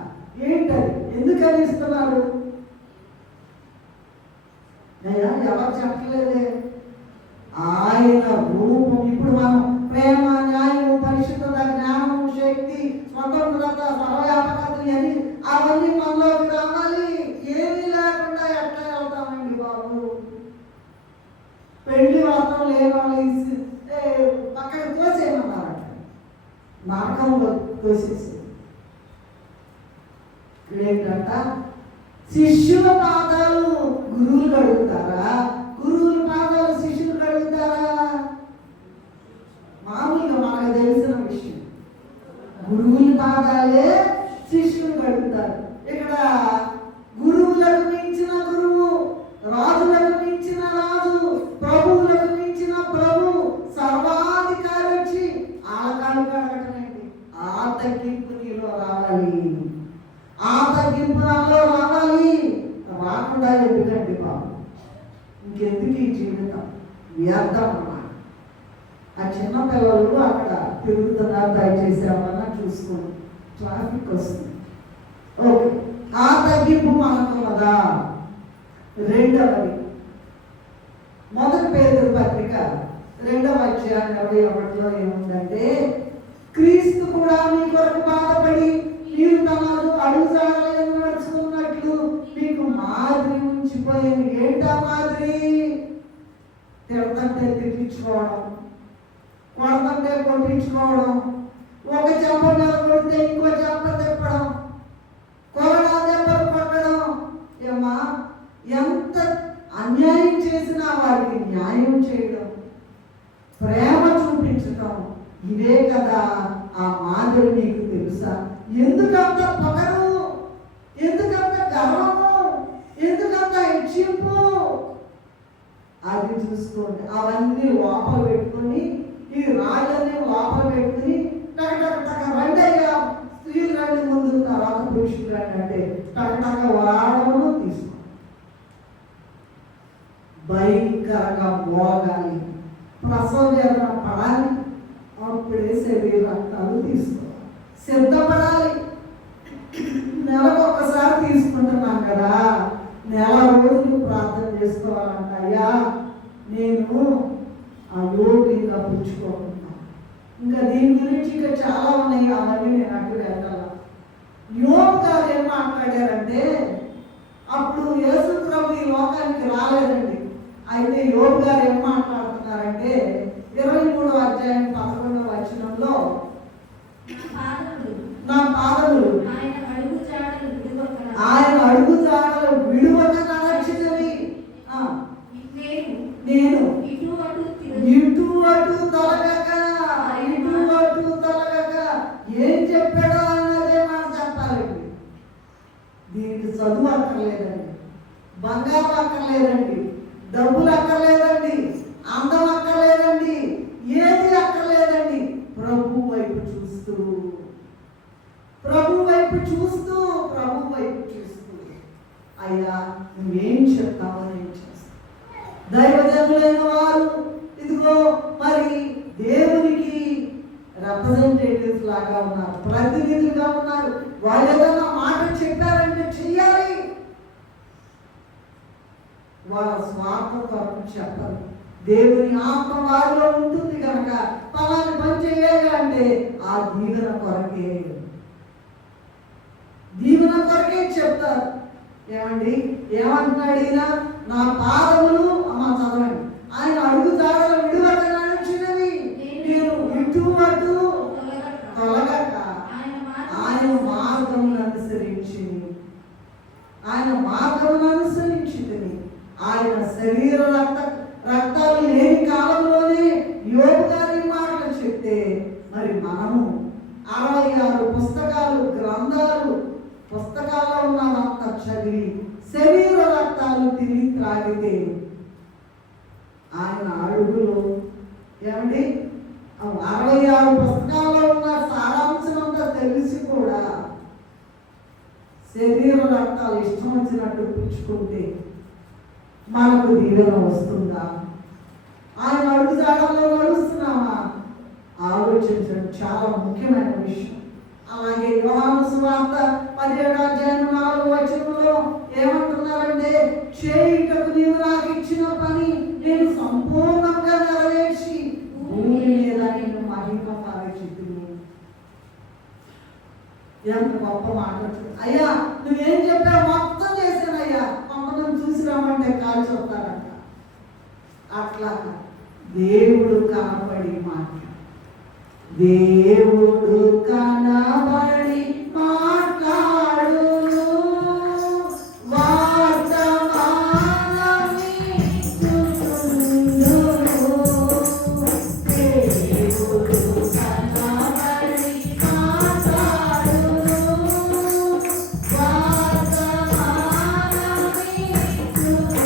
ఏంటది? ఎందుకని ఇస్తున్నారు? ఎవరు చెప్పలేదే. ఆయన రూపం. ఇప్పుడు మనం ప్రేమ, న్యాయము, పరిశుద్ధత, జ్ఞానము, శక్తి, స్వతంత్రత, సర్వవ్యాపకత అని అవన్నీ మనలోకి రావాలి. నరకంలో తోసేసింది. ఏంటంట, శిష్యుల పాదాలు గురువులు కడుగుతారా? గురువుల పాదాలు శిష్యులు కడుగుతారా? మామూలుగా మనకు తెలిసిన విషయం, గురువుల పాదాలే శిష్యులు కడుగుతారు. ఇక్కడ గురువులకు మించిన గురువు, రాజులకు మించిన రాజు, ప్రభువులకు మించిన ప్రభు, సర్వాధికారి వచ్చి ఆకాలు కడగటమేంటి? ఆ తగ్గింపు నీలో రావాలి, ఆ తగ్గింపు నాలో రావాలి. రాకుండా ఎందుకండి బాబు, ఇంకెందుకు ఈ జీవితం వ్యర్థం అన్నమాట. ఆ చిన్న పిల్లలు అక్కడ తిరుగుతున్నారు, దయచేసి ఏమన్నా చూసుకోండి, ట్రాఫిక్ వస్తుంది. ఓకే, ఆ తగ్గింపు మనకున్నదా? రెండవది, మొదటి పేతురు పత్రిక 2వ అధ్యాయం 21లో ఏముందంటే, క్రీస్తు కూడా మీ కొరకు బాధపడి మీరు తన అడుగుజాడలను నడుచుకున్నట్లు మీకు మాదిరి ఉంచిపోయింది. ఏంటా మాదిరి? తిడతంటే తిట్టించుకోవడం, కొడతంటే కొట్టించుకోవడం, ఒక చెంప మీద కొడితే ఇంకో చెంప తిప్పడం, కొరడా దెబ్బలు కొట్టడం. ఏమా, ఎంత అన్యాయం చేసినా వారికి న్యాయం చేయడం, ప్రేమ చూపించడం, ఇదే కదా ఆ మాదిరి. నీకు తెలుసా? ఎందుకంత పొగరు, ఎందుకంత గర్వము, ఎందుకంత హెచ్చింపు? అది చూసుకోండి. అవన్నీ లోపల పెట్టుకుని, ఈ రాళ్ళన్నీ లోపల పెట్టుకుని టక రండయ్యా, స్త్రీలు రండి ముందు, తర్వాత పురుషులు రండి అంటే టక వాడము తీసుకో, భయంకరంగా మోగాలి, ప్రసవ వేదన పడాలి, అప్పుడే శరీర రక్తాలు తీసుకోవాలి, సిద్ధపడాలి. నెలకు ఒక్కసారి తీసుకుంటున్నాం కదా, నెల రోజులు ప్రార్థన చేసుకోవాలంట. అయ్యా, నేను ఆ యోగి ఇంకా పుచ్చుకోకుండా, ఇంకా దీని గురించి ఇంకా చాలా ఉన్నాయి, అవన్నీ నేను అటు వెళ్ళాల. యోగు గారు ఏం మాట్లాడారంటే, అప్పుడు యేసు ప్రభు ఈ లోకానికి రాలేదండి. అయితే యోగు గారు ఏం మాట్లాడుతున్నారంటే 23వ అధ్యాయం 11వ వచనంలో, నా పాదములు ఆయన అడుగు జాడలు విడువక నడచినవి, నేను ఇటు అటు తొలగక, ఇటు అటు తొలగక. ఏం చెప్పాడో అన్నదే మాట చెప్పాలండి. దీనికి చదువు అక్కర్లేదండి, బంగారం అక్కర్లేదండి, డబ్బులు అక్కర్లేదండి, అందం అక్కర్లేదండి, ఏది అక్కర్లేదండి. ప్రభు వైపు చూస్తూ, ప్రభు వైపు చూస్తూ, ప్రభు వైపు చూస్తూ, అయ్యా నువ్వేం చెప్తావో నేను చేస్తాను. దైవజనులైన వారు ఇదిగో మరి దేవునికి రిప్రజెంటేటివ్స్ లాగా ఉన్నారు, ప్రతినిధులుగా ఉన్నారు. వాళ్ళు ఏదైనా మాట చెప్పారంటే చెయ్యాలి. వాళ్ళ స్వార్థం కొరకు చెప్పరు. దేవుని ఆత్మ వారిలో ఉంటుంది కనుక పలాని పని చేయాలి అంటే ఆ దీవెన కొరకే, దీవెన కొరకే చెప్తారు. ఏమండి, ఏమంటున్నాడు ఈయన? నా పాదములు, అమ్మ చదవండి, ఆయన అడుగు జాడలు విడువక నడిచినవి, నేను ఇటు అటు తొలగక ఆయన మార్గమును అనుసరించి, ఆయన మార్గమును అనుసరించింది. ఆయన శరీర రక్తాలు లేని కాలంలోనే యోగు గారి మాటలు చెప్తే, మరి మనము 66 పుస్తకాలు, గ్రంథాలు, పుస్తకాల్లో ఉన్నదంతా చదివి శరీర రక్తాలు తిరిగి త్రాగితే ఆయన అడుగులు, ఏమండి 66 పుస్తకాల్లో ఉన్న సారాంశం అంతా తెలిసి కూడా శరీర రక్తాలు ఇష్టం వచ్చినట్టు పుచ్చుకుంటే మనకు దీవెన వస్తుందా? ఆయన అడుగు జాడల్లో నడుస్తున్నామా? ఆలోచించడం చాలా ముఖ్యమైన విషయం. అలాగే యోహాను సువార్త 17వ అధ్యాయం 4వ వచనంలో ఏమంటున్నారంటే, చేయుటకు నీవు నాకు ఇచ్చిన పని నేను సంపూర్ణంగా నెరవేర్చి భూమి మీద నేను మహిమ పరిచితిని. ఎంత గొప్ప మాట! అయ్యా నువ్వేం చెప్పావు? మొత్తం చేశానయ్యా, మమ్మల్ని చూసి రమ్మంటే కాలు చెప్తారంట. అట్లా దేవుడు కనపడి మాట దేవుడు కనబడి మాట్లాడును వార్తమానమి చుచుండును. దేవుడు కనబడి మాట్లాడును వార్తమానమి చుచుండును.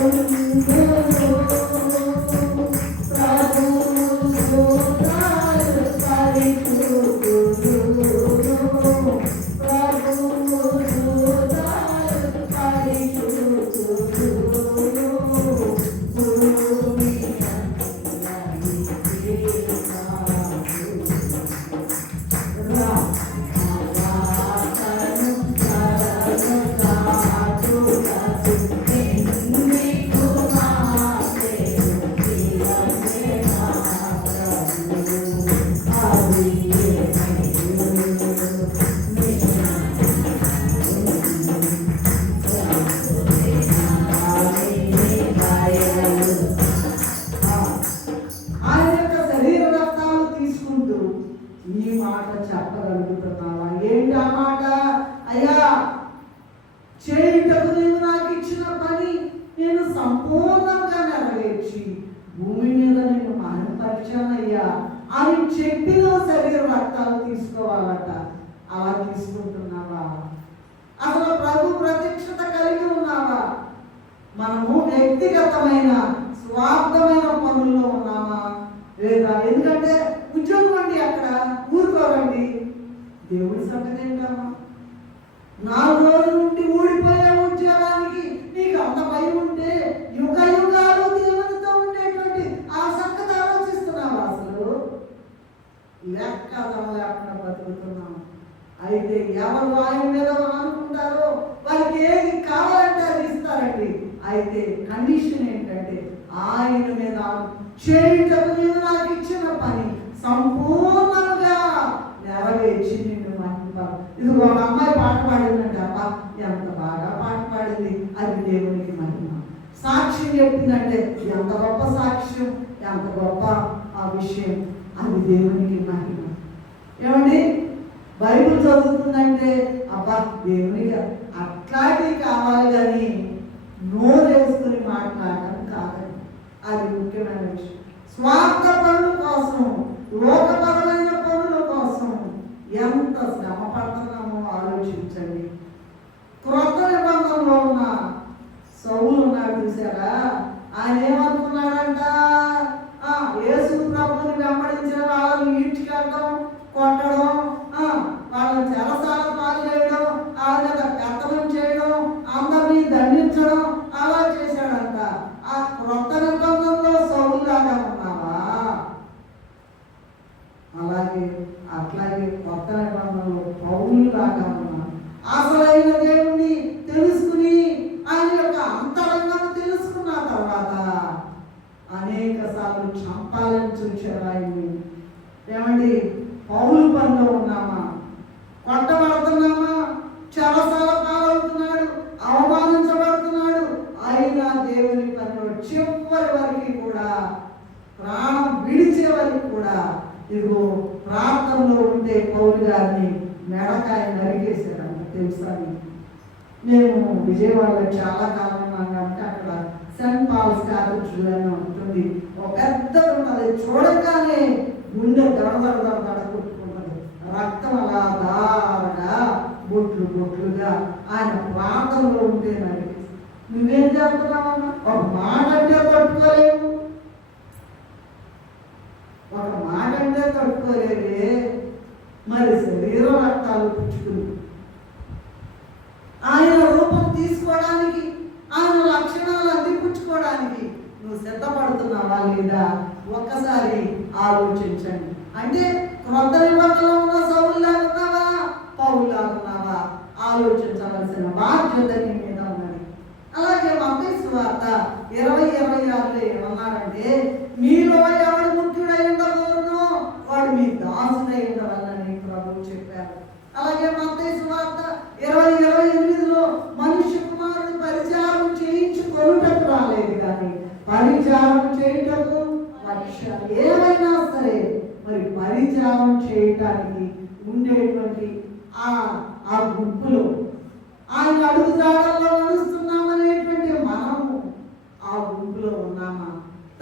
ఆయన యొక్క శరీర రక్తాలు తీసుకుంటూ ఈ మాట చెప్పగలుగుతున్నావా? ఏంటి ఆ మాట? అయ్యా, చేయుటకు నీవు నాకు ఇచ్చిన పని నేను సంపూర్ణంగా నెరవేర్చి భూమి మీద నేను మహిమపరిచానయ్యా అని చెప్పిన శరీర రక్తాలు తీసుకోవాలట. అలా తీసుకుంటున్నావా? అసలు ప్రభు ప్రత్యక్షత కలిగి ఉన్నావా? మనము వ్యక్తిగతమైన స్వార్థమైన పనుల్లో ఉన్నామా లేదా? ఎందుకంటే ఉద్యోగం అండి, అక్కడ ఊరుకోవండి. దేవుడి సంగతి ఏంటమ్మా? 4 రోజుల నుండి ఊడిపోయే ఉద్యోగానికి నీకు అంత భయం ఉంటే యుగ యుగాలు దేవునితో ఉండేటువంటి ఆ సంగతి ఆలోచిస్తున్నావా? అసలు లెక్క లేకుండా బతుకుతున్నాము. అయితే ఎవరు ఆయన మీద అనుకుంటారో వారికి ఏది కావాలంటే అది ఇస్తారండి. అయితే కండిషన్ ఏంటంటే ఆయన మీద చేయుటకు నీవు నాకు ఇచ్చిన పని సంపూర్ణంగా నెరవేర్చి నిన్ను మహిమపరచు. ఇది ఒక అమ్మాయి పాట పాడిందంటే, అబ్బా ఎంత బాగా పాట పాడింది, అది దేవునికి మహిమ. సాక్ష్యం చెప్పిందంటే ఎంత గొప్ప సాక్ష్యం, ఎంత గొప్ప ఆ విషయం, అది దేవునికి మహిమ. ఏమండి, బైబిల్ చదువుతుందంటే అబ్బా దేవునికి అట్లాంటివి కావాలి కానీ నోరేసుకుని మాట్లాడటం కాదండి. అది ముఖ్యమైన విషయం. స్వార్థ పనుల కోసం, లోకపరమైన పనుల కోసం ఎంత శ్రమ పడుతున్నామో ఆలోచించండి. క్రొత్త నిబంధనలో ఉన్న సౌలు ఉన్నాడు చూసారా? ఆయన ఏమనుకున్నాడంట? యేసు ప్రభుని వెంబడించిన వాళ్ళని ఈడ్చుకెళ్ళడం, కొట్టడం, వాళ్ళని చెరసాల పాలు చేయడం, ఆయన పెత్తనం చేయడం, అందరినీ దండించడం, అలా చేశాడంట. ఆ క్రొత్త నిబంధనలో సౌలులాగా ఉన్నావా? అట్లాగే కొత్త నిబంధనలో పౌలులాగా ఉన్నావు. అసలైన దేవుణ్ణి తెలుసుకుని ఆయన యొక్క అంతరంగం తెలుసుకున్న తర్వాత అనేక సార్లు చంపాలని చూశారు ఆయన్ని. ఏమండి, పౌలు పనిలో ఉన్నామా? కొట్టబడుతున్నామా? చెరసాల పాలవుతున్నాడు, అవమానించబడుతున్నాడు. అయినా దేవుని పనిలో చివరి వరకు కూడా, ప్రాణం విడిచే వరకు కూడా ఇదిగో ప్రాంతంలో ఉండే పౌలు గారిని మెడకాయ నరికేశారంట. తెలుసా? మేము విజయవాడలో చాలా కాలం ఉన్నాం కాబట్టి అక్కడ సెంట్ పాల్స్ క్యాథడ్రల్ అని ఉంటుంది. ఒక పెద్దది ఉంటుంది, చూడగానే గుండె దడదడ కొట్టుకుంటుంది. రక్తం అలా దారగా బొట్లు బొట్లుగా ఆయన ప్రాంతంలో ఉంటే నరికేసి. నువ్వేం చేస్తున్నావన్నా? ఒక మాట అంటే తట్టుకోలేవు, ఒక మాట అంటే తట్టుకోలేవే, మరి శరీర రక్తాలు పుచ్చుకుని ఆయన రూపం తీసుకోవడానికి, ఆయన లక్షణాలు అందిపుచ్చుకోవడానికి నువ్వు సిద్ధపడుతున్నావా లేదా? ఒక్కసారి ఆలోచించండి. అంటే క్రొత్త నిబంధనలో ఉన్న సౌలులాగా ఉన్నావా, పౌలులాగా ఉన్నావా? ఆలోచించవలసిన బాధ్యత నీ మీద ఉన్నది. అలాగే మత్తయి సువార్త 20:26 ఏమన్నారంటే, మీలో ఎవడు ముఖ్యుడై ఉండబోరునో వాడు మీ దాసుడై ఉండవాలని ప్రభువు చెప్పారు. అలాగే మత్తయి సువార్త 20:28 మనుష్య కుమారుడు పరిచారం చేయించుకొనుటకు రాలేదు కానీ పరిచారం చేయుటకు వచ్చాడు. ఏమైనా సరే మరి పరిచారం చేయటానికి ఉండేటువంటి ఆ గుంపులో ఆయన అడుగుజాడల్లో నడుస్తున్నామనేటువంటి మనము ఆ గుంపులో ఉన్నామా?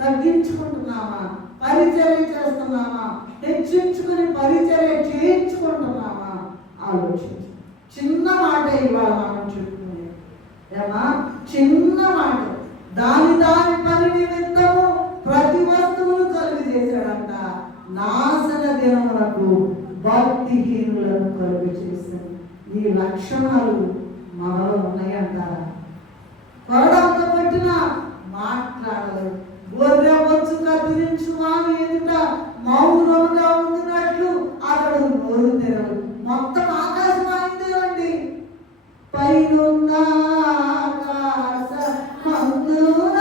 తగ్గించుకుంటున్నామా? పరిచర్య చేస్తున్నామా? హెచ్చించుకుని పరిచర్య చేయించుకుంటున్నామా? ఆలోచించు. చిన్న మాట ఇవాళ మనం చెప్పుకునేది ఏమా? చిన్న మాట. దాని పని నిమిత్తము ప్రతి వస్తువును కలుగు చేశాడంట. నాశన దినములకు భక్తిహీనులను కలుగు చేశాడు. ఈ లక్షణాలు మనలో ఉన్నాయంటారా? కొరడంతో పట్టిన మాట్లాడలేదు. గొర్రె వచ్చు కత్తిరించు వాని ఎదుట మౌనముగా ఉండినట్లు అతడు నోరు తెరవు. మొత్తం ఆకాశం అయిందేమండి. పైనున్న ఆకాశమందున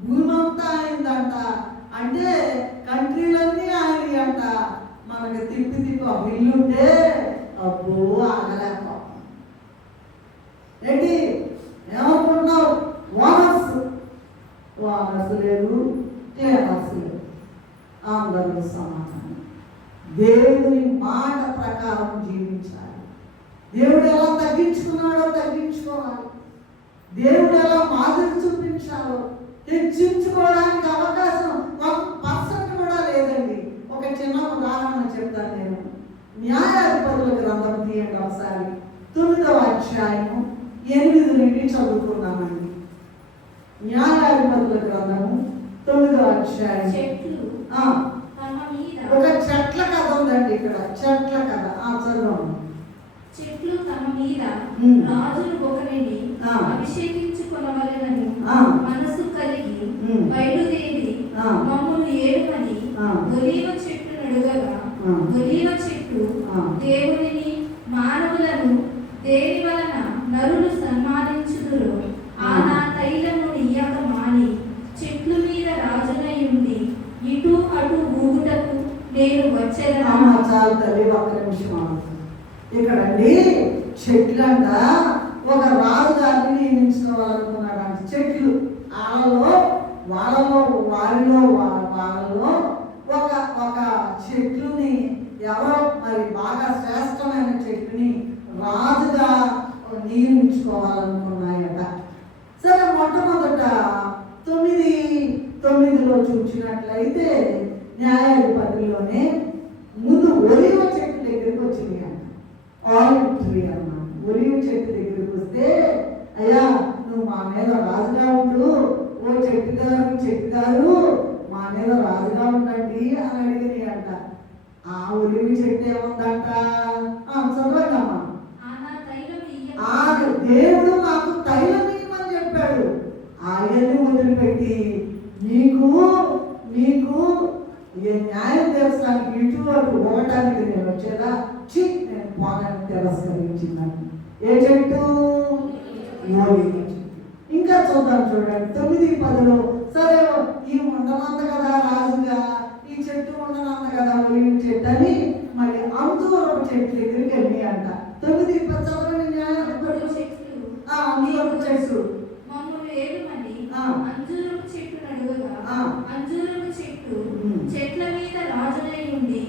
భూమంతా అయిందంట. అంటే కంట్రీలన్నీ ఆయనవి అంట. మనకి తిప్పి ఆ బిల్లుంటే అబ్బో ఆగలేకపో ఏంటి ఏమనుకుంటున్నావు? వానర్స్ లేదు, క్లీనర్స్ లేదు, అందరూ సమాధానం. దేవుని మాట ప్రకారం జీవించాలి. దేవుడు ఎలా తగ్గించుకున్నాడో తగ్గించుకోవాలి. దేవుడు ఎలా మాదిరి చూపించాలో హెచ్చించుకోవడానికి అవకాశం 1% కూడా లేదండి. ఒక చిన్న ఉదాహరణ చెప్తాను నేను. న్యాయాధిపతుల గ్రంథం తీయండి ఒకసారి. 9వ అధ్యాయము 8 నుండి చదువుకున్నామండి. న్యాయాధిపతుల గ్రంథము 9వ అధ్యాయం. ఒక చెట్ల కథ ఉందండి ఇక్కడ. చెట్ల కథ చదవండి. చెట్లు తమ మీద రాజులు ఒకరిని అభిషేకించుకొనవలెనని మనసు కలిగి బయలుదేరి మమ్మల్ని ఏడుమని ఒలీవ చెట్టు నడుగగా, ఒలీవ చెట్టు దేవునిని మానవులను దేని వలన నరులు సన్మానించుదురో ఆ నా తైలము ఇయ్యక మాని చెట్ల మీద రాజునై ఉండి ఇటు అటు ఊగుటకు నేను వచ్చేదను. చాలు తల్లి, ఒక్క నిమిషం. ఇక్కడండి చెట్లంట ఒక రాజు గారిని నియమించుకోవాలనుకున్నాడు. చెట్లు వారిలో ఒక చెట్లుని ఎవరో మరి బాగా శ్రేష్టమైన చెట్టుని రాజుగా నియమించుకోవాలనుకున్నాయట. సరే, మొట్టమొదట 9:9 చూసినట్లయితే న్యాయాధిపతిలోనే ముందు ఒలివ చెట్టు దగ్గరికి వచ్చింది అంట. ఆలివ్ ట్రీ అన్నమాట. ఒలివ చెట్టు దగ్గరికి వస్తే, అయ్యా నువ్వు మా మీద రాజుగా ఉండు, ఓ చెట్టు గారు మా మీద రాజుగా ఉండండి అని అడిగినాయి అంట. ఆ ఒలివ చెట్టు ఏముందంట? చదవండమ్మా. దేవుడు నాకు తైలం ఇవ్వమని చెప్పాడు. ఆయన్ని వదిలిపెట్టి నీకు న్యాయం తీర్చడానికి ఇటువంటి పోవటానికి నేను వచ్చేదా? నేను పోనని తిరస్కరించిందని. ఏ చెట్టు? ఇంకా చూద్దాం, చూడండి 9:10. సరే, ఈ ఉండనంత కదా రాజుగా, ఈ చెట్టు ఉండనంత కదా ఒలివ చెట్టు అని మరి అంజూరపు చెట్టు దగ్గరికి వెళ్ళి అంట. 9:10 చదవండి. న్యాయాధిపతులు అంజూరపు చెట్టు అంజూరపు చెట్టు నడుగగా, అంజూరపు చెట్టు చెట్ల మీద రాజునై ఉండి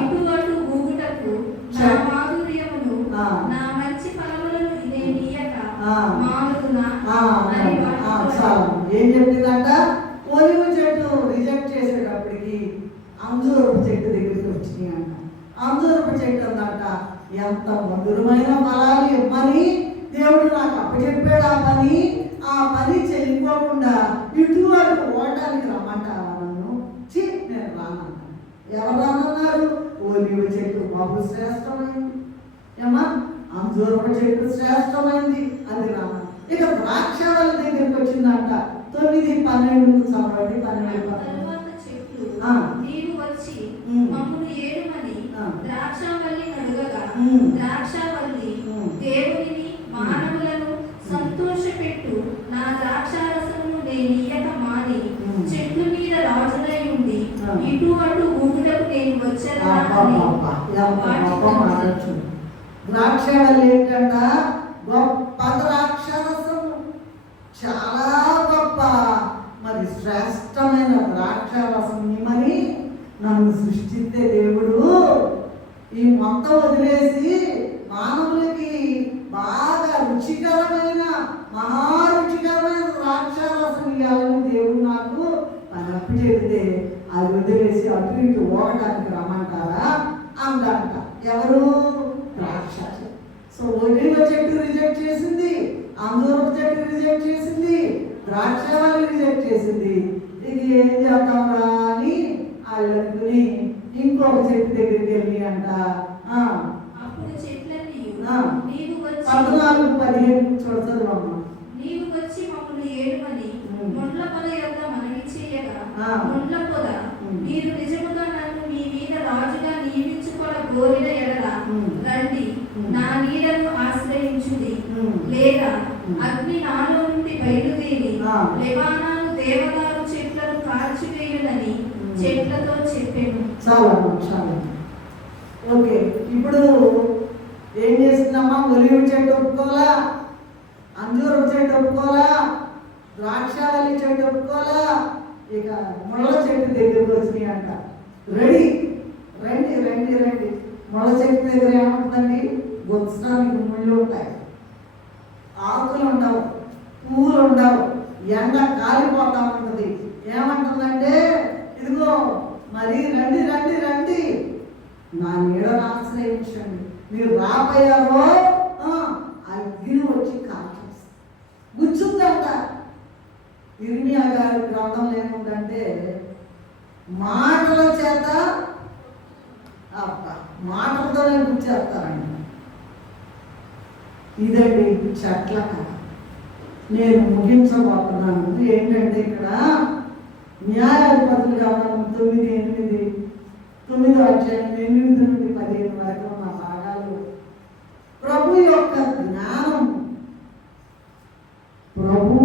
ఇటు అటు ఊగుటకు నా మాధుర్యమును నా మంచి ఫలములను నేనియ్యక మానుదునా అని ఏం చెప్పిందంట? ఒలివ చెట్టు రిజెక్ట్ చేసేటప్పటికి అంజూరపు చెట్టు దగ్గరికి వచ్చినాయి అంట. అంజూరపు చెట్టు అందంట, ఎంత మధురమైన ఫలాలు ఇవ్వని దేవుడు నాకు అప్పచెప్పాడు. ఆ పని చెల్లిపోకుండా ఇటు అటు ఓటానికి రమ్మంటారా నన్ను? నేను రానన్నా. ఎవరు రానన్నారు? ఒలివ చెట్టు బహు శ్రేష్టమైంది, ఏమా అంజూరపు చెట్టు శ్రేష్టమైంది అది రామ. ఇక ద్రాక్షావళి దగ్గరికి వచ్చిందంట. 9:12 చదవండి. 12 తరువాత చెట్లు నీవు వచ్చి మమ్మును ఏడుమని ద్రాక్షావల్లి అడుగగా ద్రాక్షావల్లి దేవునిని మానవులను సంతోషపెట్టు నా ద్రాక్షారసమును నేను ఇయ్యక మాని చెట్ల మీద రాజులై ఉండి ఇటు అటు ఊగుటకు నేను వచ్చేదా ద్రాక్షావళి ఏంటంట? గొప్ప ద్రాక్షారసము, చాలా గొప్ప మరి శ్రేష్టమైన ద్రాక్షారసం ఇమ్మని నన్ను సృష్టిస్తే దేవుడు ఈ మొత్తం వదిలేసి మానవులకి బాగా రుచికరమైన మహారుచికరమైన ద్రాక్షారసం ఇవ్వాలని దేవుడు నాకు పని అప్పు చెబితే అది వదిలేసి అటు ఇటు ఓడటానికి రమ్మంటారా అందంట. ఎవరు? ద్రాక్ష. సో ఒలివ చెట్టు రిజెక్ట్ చేసింది, అంజూరపు చెట్టు రిజెక్ట్ చేసింది, ద్రాక్షావళి రిజెక్ట్ చేసింది. ఇది ఏం చేద్దాంరా అని వాళ్ళు అనుకుని ఇంకొక చెట్టు దగ్గరికి వెళ్ళి అంట 14-15 చూడదు అమ్మ. నీవు వచ్చి మమ్మల్ని ఏడుమని ముండ్ల పొద యొక్క మనవి చేయగా ముండ్ల పొద మీరు నిజముగా నన్ను మీ మీద రాజుగా నియమించుకోల కోరిన ఎడల రండి నా నీడను ఆశ్రయించుడి, లేదా అగ్ని నాలో నుండి బయలుదేరి లెబానాను దేవదారు చెట్లను కాల్చివేయునని చెట్లతో చెప్పాను. చాలా చాలా ఓకే. ఇప్పుడు ఏం చేస్తున్నామా? ఒలివ చెట్టు ఒప్పుకోవాలా, అంజూరపు చెట్టు ఒప్పుకోవాలా, ద్రాక్షావళి చెట్టు ఒప్పుకోవాలా, ఇక ముళ్ళ చెట్టు దగ్గరికి వచ్చినాయి అంట. రెడీ, రండి రండి రండి. ముళ్ళ చెట్టు దగ్గర ఏమంటుందండి? గుచ్చడానికి ముళ్ళు ఉంటాయి, ఆకులు ఉండవు, పువ్వులు ఉండవు, ఎండ కాలిపోతా ఉంటుంది. ఏమంటుందంటే ఇదిగో మరి రండి రండి రండి నా నీడను ఆశ్రయించండి. మీరు రాబోయారో అగ్ని వచ్చి కాల్చేసి గుచ్చుందంట. ఇర్మియా గారి గ్రంథంలో ఏముందంటే మాటల చేత మాటలతోనే గుచ్చేస్తారండి. ఇదండి చెట్ల కథ. నేను ముగించబోతున్నాను. ఏంటంటే ఇక్కడ న్యాయాధిపతులుగా మనం 9 అధ్యాయం 8 నుండి 15 వరకు ఉన్న భాగాలు ప్రభు యొక్క జ్ఞానం, ప్రభు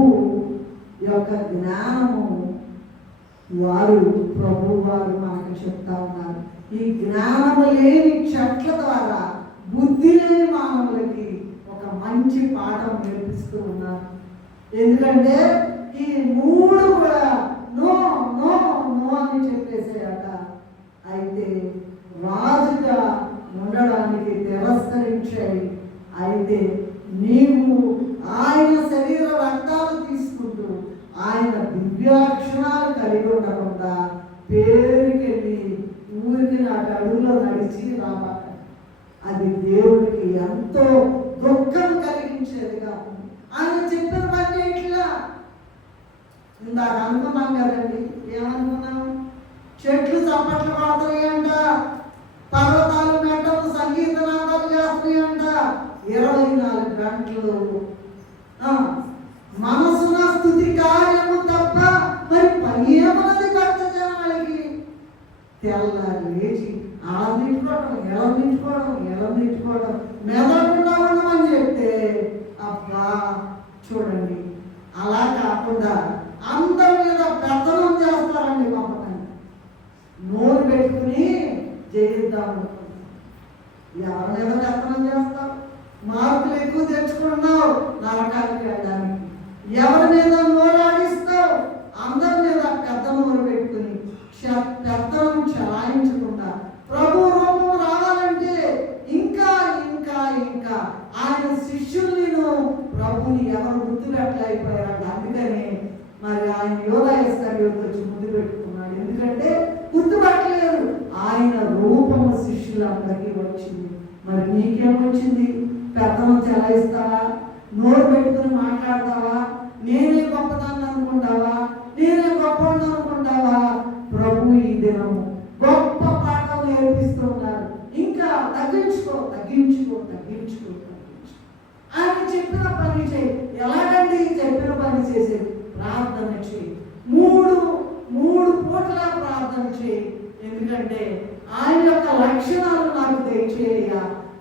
వారు మనకు చెప్తా ఉన్నారు. ఈ జ్ఞానము లేని చెట్ల ద్వారా బుద్ధి లేని మానవులకి ఒక మంచి పాఠం నేర్పిస్తూ ఉన్నారు. ఎందుకంటే ఈ 3 కూడా నో నో నో అని చెప్పేసాయట. అయితే రాజుగా ఉండడానికి తిరస్కరించాయి. అయితే నీవు ఆయన శరీర రక్తాలు తీసుకుంటూ ఆయన దివ్యాక్షరాలు కలిగి ఉండకుండా పేరుకెళ్ళి ఊరికి నాకు అడుగులో నడిచి రాబాక. అది దేవుడికి ఎంతో దుఃఖం కలిగించేదిగా ఉంది. ఆయన చెప్పిన పని ఇట్లా ఇందాక అనుకున్నాం కదండి. ఏమనుకున్నాం? చెట్లు చప్పట్లు పడతాయంట, పర్వతాలు మెట్టలు సంగీత నాదాలు చేస్తాయంట. 24 గంటలు మనసున స్తుతి కార్యము తప్ప మరి పని ఏమన్నది భక్త జనాలకి. తెల్లారి లేచి ఎలందించుకోవడం మెదకుండా ఉండమని చెప్తే అబ్బా చూడండి. అలా కాకుండా అందరి మీద పెత్తనం చేస్తారండి కొంతమంది. నోరు పెట్టుకుని చేయిద్దాము. ఎవరి మీద పెత్తనం చేస్తావు? మార్కులు ఎక్కువ తెచ్చుకున్నావు నరకానికి వెళ్ళడానికి. ఎవరి మీద నోరు ఆడిస్తావు? అందరి మీద పెద్ద నోరు పెట్టుకుని పెత్తనం చలాయించకుండా ప్రభు రూపం రావాలంటే ఇంకా ఇంకా ఇంకా ఆయన శిష్యుల్ని ప్రభుని ఎవరు గుర్తుపెట్టలేకపోయారంట. అందుకని మరి ఆయన యోధ ఇస్కరియోతు వచ్చి ముందు పెట్టుకున్నాడు. ఎందుకంటే గుర్తుపట్టలేరు. ఆయన రూపము శిష్యులందరికీ వచ్చింది. మరి నీకేమొచ్చింది? పెద్దను చెలాయిస్తావా? నోరు పెట్టుకుని మాట్లాడతావా? నేనే గొప్పదాన్ని అనుకుంటావా? నేనే గొప్పవాడిని అనుకుంటావా? ప్రభు ఈ దినము గొప్ప పాఠం నేర్పిస్తున్నారు. తగ్గించుకో. ఆయన చెప్పిన పని చేయి. ఎలాగండి చెప్పిన పని చేసే? ప్రార్థన చేయి. మూడు పూటల ప్రార్థన చేయి. ఎందుకంటే ఆయన యొక్క లక్షణాలు నాకు దయచేయ,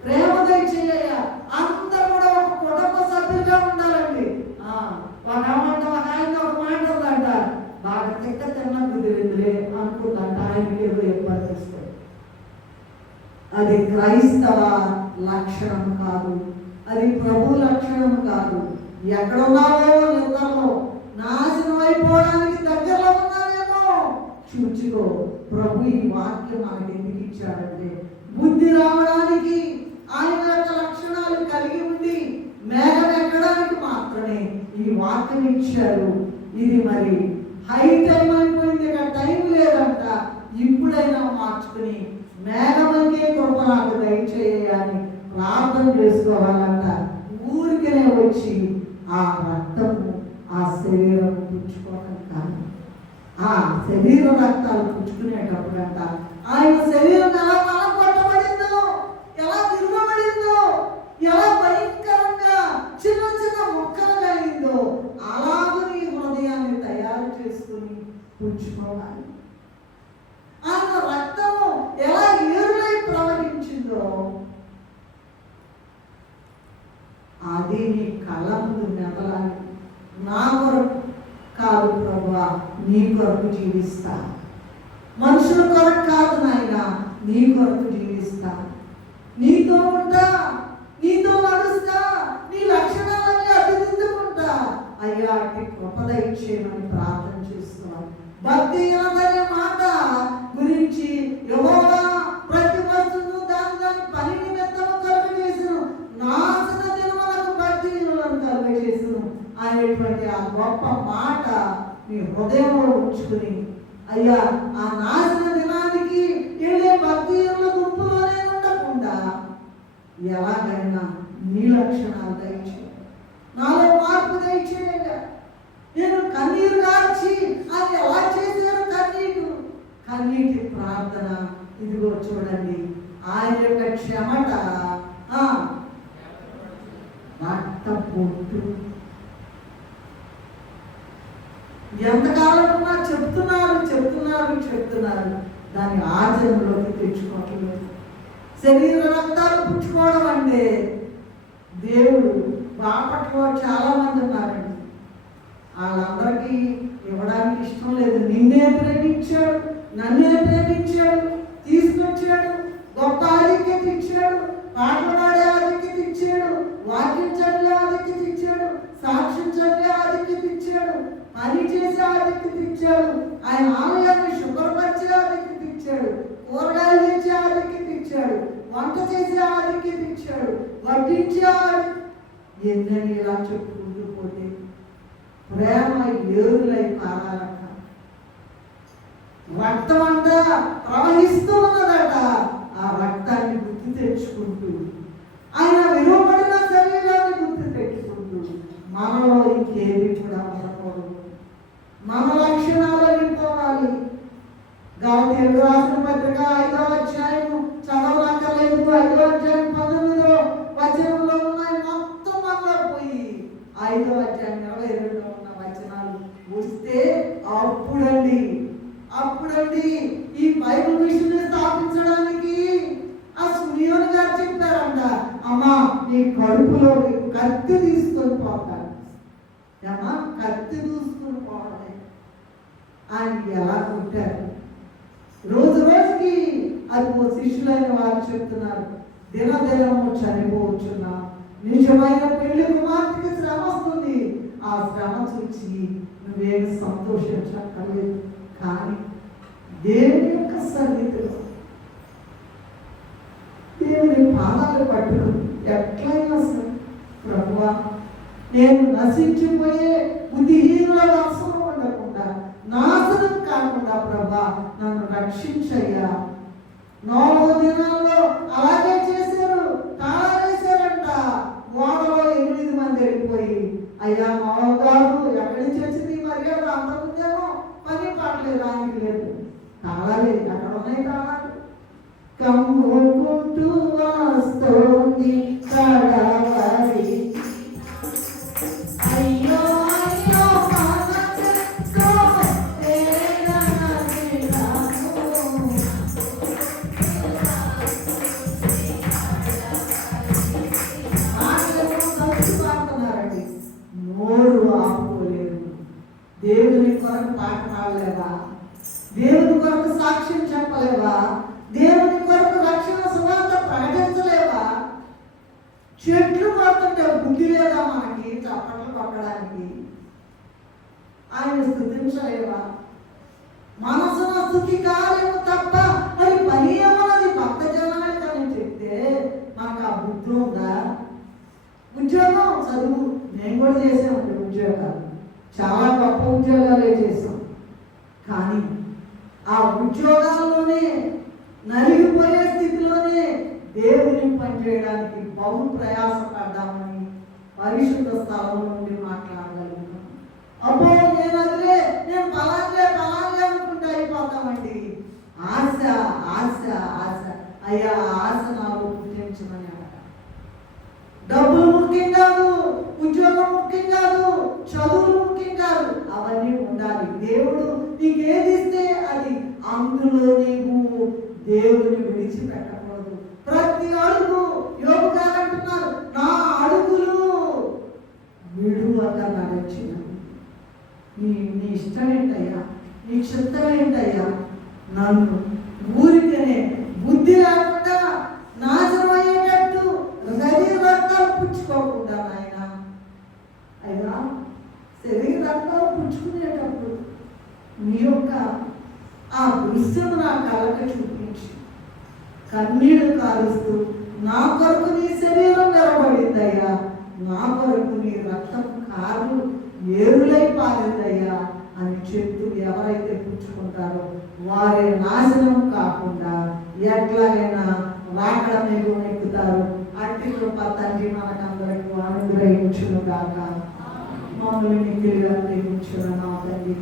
ప్రేమ దయచేయ. అందరూ కూడా ఒక కుటుంబ సభ్యులుగా ఉండాలండి. ఒక ఆయన ఒక మాట ఉందంట, బాగా తిన్న కుదిరిందిలే అనుకుందంట. ఆయనకి ఏదో ఇబ్బంది ఇస్తాయి. అది క్రైస్తవ లక్షణం కాదు, అది ప్రభు లక్షణం కాదు. ఎక్కడున్నావో నిద్రలో నాశనం అయిపోవడానికి దగ్గరలో ఉన్నావేమో చూచుకో. ప్రభు ఈ వాక్యం మనకి ఎందుకు ఇచ్చాడంటే బుద్ధి రావడానికి, ఆయన యొక్క లక్షణాలు కలిగి ఉండి మేఘం ఎక్కడానికి మాత్రమే ఈ వాక్యం ఇచ్చారు. ఇది మరి హై టైం అయిపోయింది, ఇక టైం లేదంట. ఇప్పుడైనా మార్చుకుని మేఘమంకే కృప నాకు దయచేయాలని ప్రార్థన చేసుకోవాలంట. ఊరికనే వచ్చి ఆ రక్తము ఆ శరీరం పుచ్చుకోవడం కానీ, ఆ శరీర రక్తాలు పుచ్చుకునేటప్పుడు అంట ఆయన శరీరం ఎలా కొట్టబడిందో, ఎలా విరుగబడిందో, ఎలా భయంకరంగా చిన్న చిన్న మొక్కలుగా అయిందో అలాగని హృదయాన్ని తయారు చేసుకుని పుచ్చుకోవాలి. ఆయన రక్తము ఎలా ఏరులై ప్రవహించిందో అది నీ కళ్ళ ముందు మెదలాలి. నా కొరకు కాదు ప్రభువా, నీ కొరకు జీవిస్తా. మనుషుల కొరకు కాదు నాయన, నీ కొరకు జీవిస్తా. నీతో ఉంటా, నీతో నడుస్తా, నీ లక్షణాలన్నీ అభివృద్ధికుంటా. అయ్యా అట్టి కృప దయచేయమని ప్రార్థన చేస్తున్నాను. భక్తి అనే మాట గురించి యెహోవా ప్రతి వస్తువును దాని పని నిమిత్తము కలుగజేసును, నాశన దినములకు భక్తిహీనులను కలుగజేసును అనేటువంటి ఆ గొప్ప మాట మీ హృదయంలో ఉంచుకుని, అయ్యా ఆ నాశన దినానికి వెళ్ళే భక్తిహీనుల గుంపులోనే ఉండకుండా ఎలాగైనా నీ లక్షణాలు దయచేయ, నాలో మార్పు దయచేయ. నేను కన్నీరు గార్చి అది ఎలా చేశాను కన్నీటి ప్రార్థన. ఇదిగో చూడండి, ఆయన యొక్క క్షమట రక్తపోటు. ఎంతకాలం ఉన్నా చెప్తున్నారు దాన్ని ఆచరణలోకి తెచ్చుకోవట్లేదు. శరీర రక్తాలు పుచ్చుకోవడం అంటే దేవుడు బాపట్లో చాలా మంది ఉన్నారండి. వాళ్ళందరికీ ఇవ్వడానికి ఇష్టం లేదు. నిన్నే ప్రేమించాడు, నన్నే ప్రేమించాడు, తీసుకొచ్చాడు, గొప్ప ఆధిక్యత ఇచ్చాడు, పాటలు పాడే ఆధిక్యత ఇచ్చాడు, వాక్యం చదివే ఆధిక్యత ఇచ్చాడు, సాక్ష్యం చదివే ఆధిక్యత ఇచ్చాడు, పని చేసే ఆధిక్యత ఇచ్చాడు, ఆయన ఆలయాన్ని శుభ్రపరిచే ఆధిక్యత ఇచ్చాడు, కూరగాయలు తెచ్చే ఆధిక్యత ఇచ్చాడు, వంట చేసే ఆధిక్యత ఇచ్చాడు, వడ్డించే ఎన్నని ఇలా చెప్పుకుంటూ పోతే ప్రేమ ఏరులై పారాలట. రక్తం అంతా ప్రవహిస్తూ ఉన్నదట. ఆ రక్తాన్ని గుర్తు తెచ్చుకుంటూ, ఆయన విలువబడిన శరీరాన్ని గుర్తు తెచ్చుకుంటూ మనలో ఇంకేది కూడా ఉండకూడదు. మన లక్షణాలు వెళ్ళిపోవాలి. గలాతీయులకు రాసిన పత్రిక 5వ అధ్యాయం చదవనక్కర్లేదు. 5వ అధ్యాయం 19వ వచనంలో ఉన్నాయి. మొత్తం మనలో పోయి 5వ అధ్యాయం 22లో ఉన్న వచనాలు వస్తే అప్పుడండి ఈ బైబిల్ మిషన్ స్థాపించడానికి ఆ సునియోన్ గారు చెప్పారంట, అమ్మా నీ కడుపులో కత్తి తీసుకొని పోతాను. అమ్మా కత్తి తీసుకొని పోవడమే. ఆయన ఎలా కొట్టారు. రోజు రోజుకి అది శిష్యులైన వారు చెప్తున్నారు, దినదినము చనిపోవచ్చున్నా. నిజమైన పెళ్లి కుమార్తెకి శ్రమ వస్తుంది. ఆ శ్రమ చూసి నువ్వేమి సంతోషించక్కర్లేదు. కానీ దేవుని యొక్క సన్నిధిలో దేవుని పాదాలు పట్టుకుని ఎట్లయినా సరే ప్రభువా, నేను నశించిపోయే బుద్ధిహీనుల వశంలో ఉండకుండా, నాశనం కాకుండా ప్రభా నన్ను రక్షించయ్యా. 4 దినాల్లో అలాగే చేశారు. తాళేశారంట. ఓడలో 8 మంది వెళ్ళిపోయి, అయ్యా మామగారు ఎక్కడి నుంచి వచ్చింది మర్యాద? అంతకుముందేమో పని పాటలేదు, ఆయనకి లేదు. తాళలేదు, అక్కడ ఉన్నాయి తాళాలు. కమ్ముకుంటూ వస్తోంది కొరకు పాట పాడలేవా? దేవుని కొరకు సాక్ష్యం చెప్పలేవా? దేవుని కొరకు రక్షణ సువార్త ప్రకటించలేవా? చెట్లు పోతుంటే బుద్ధి లేదా మనకి చప్పట్లు కొట్టడానికి? ఆయన స్తుతించలేవా? మనసున స్తుతి కార్యము తప్ప మరి పని ఏమన్నది భక్త జనానికి అని చెప్తే మనకు ఆ బుద్ధి ఉందా? ఉద్యోగం చదువు నేను కూడా చేసామండి ఉద్యోగాలు, చాలా గొప్ప ఉద్యోగాలే చేసాం. కానీ ఆ ఉద్యోగాల్లోనే నలిగిపోయే స్థితిలోనే దేవుని పనిచేయడానికి బహు ప్రయాసపడ్డామని పరిశుద్ధ స్థలం నుండి మాట్లాడగలుగుతాం. అబ్బో నేను అదిలే, నేను పలాగే అనుకుంటే అయిపోతామండి. ఆశ ఆశ ఆశ. అయ్యా ఆశ నాలో పుట్టించమని అడగ. డబ్బులు ముఖ్యం కాదు, ఉద్యోగం ముఖ్యం కాదు, చదువులు ముఖ్యం కాదు, అవన్నీ ఉండాలి. దేవుడు నీకేది ఇస్తే అది అందులో నీవు దేవుని విడిచిపెట్టకూడదు. ప్రతి అడుగు యోగు గారు అంటున్నారు, నా అడుగులు విడువక నడిచిన. నీ ఇష్టం ఏంటయ్యా? నీ చిత్తం ఏంటయ్యా? నన్ను ఊరికనే బుద్ధి లేకుండా నాశనం అయ్యేటట్టు శరీర రక్తాలు పుచ్చుకోకుండా నాయన. అయ్యా శరీర రక్తాలు పుచ్చుకునేటప్పుడు నీ యొక్క ఆ దృశ్యం నా కళ్ళకి చూపించి కన్నీళ్లు కారుస్తూ నా కొరకు నీ శరీరం నిలబడిందయ్యా, నా కొరకు నీ రక్తం కారు ఏరులై పారిందయ్యా అని చెప్తూ ఎవరైతే పుచ్చుకుంటారో వారే నాశనం కాకుండా ఎట్లాగైనా రాకడ మీద ఎక్కుతారు. అట్టి కృప తండ్రి మనకందరికి అనుగ్రహించును గాక. మమ్మల్ని మిగిలిగా ప్రేమించును నా తండ్రి.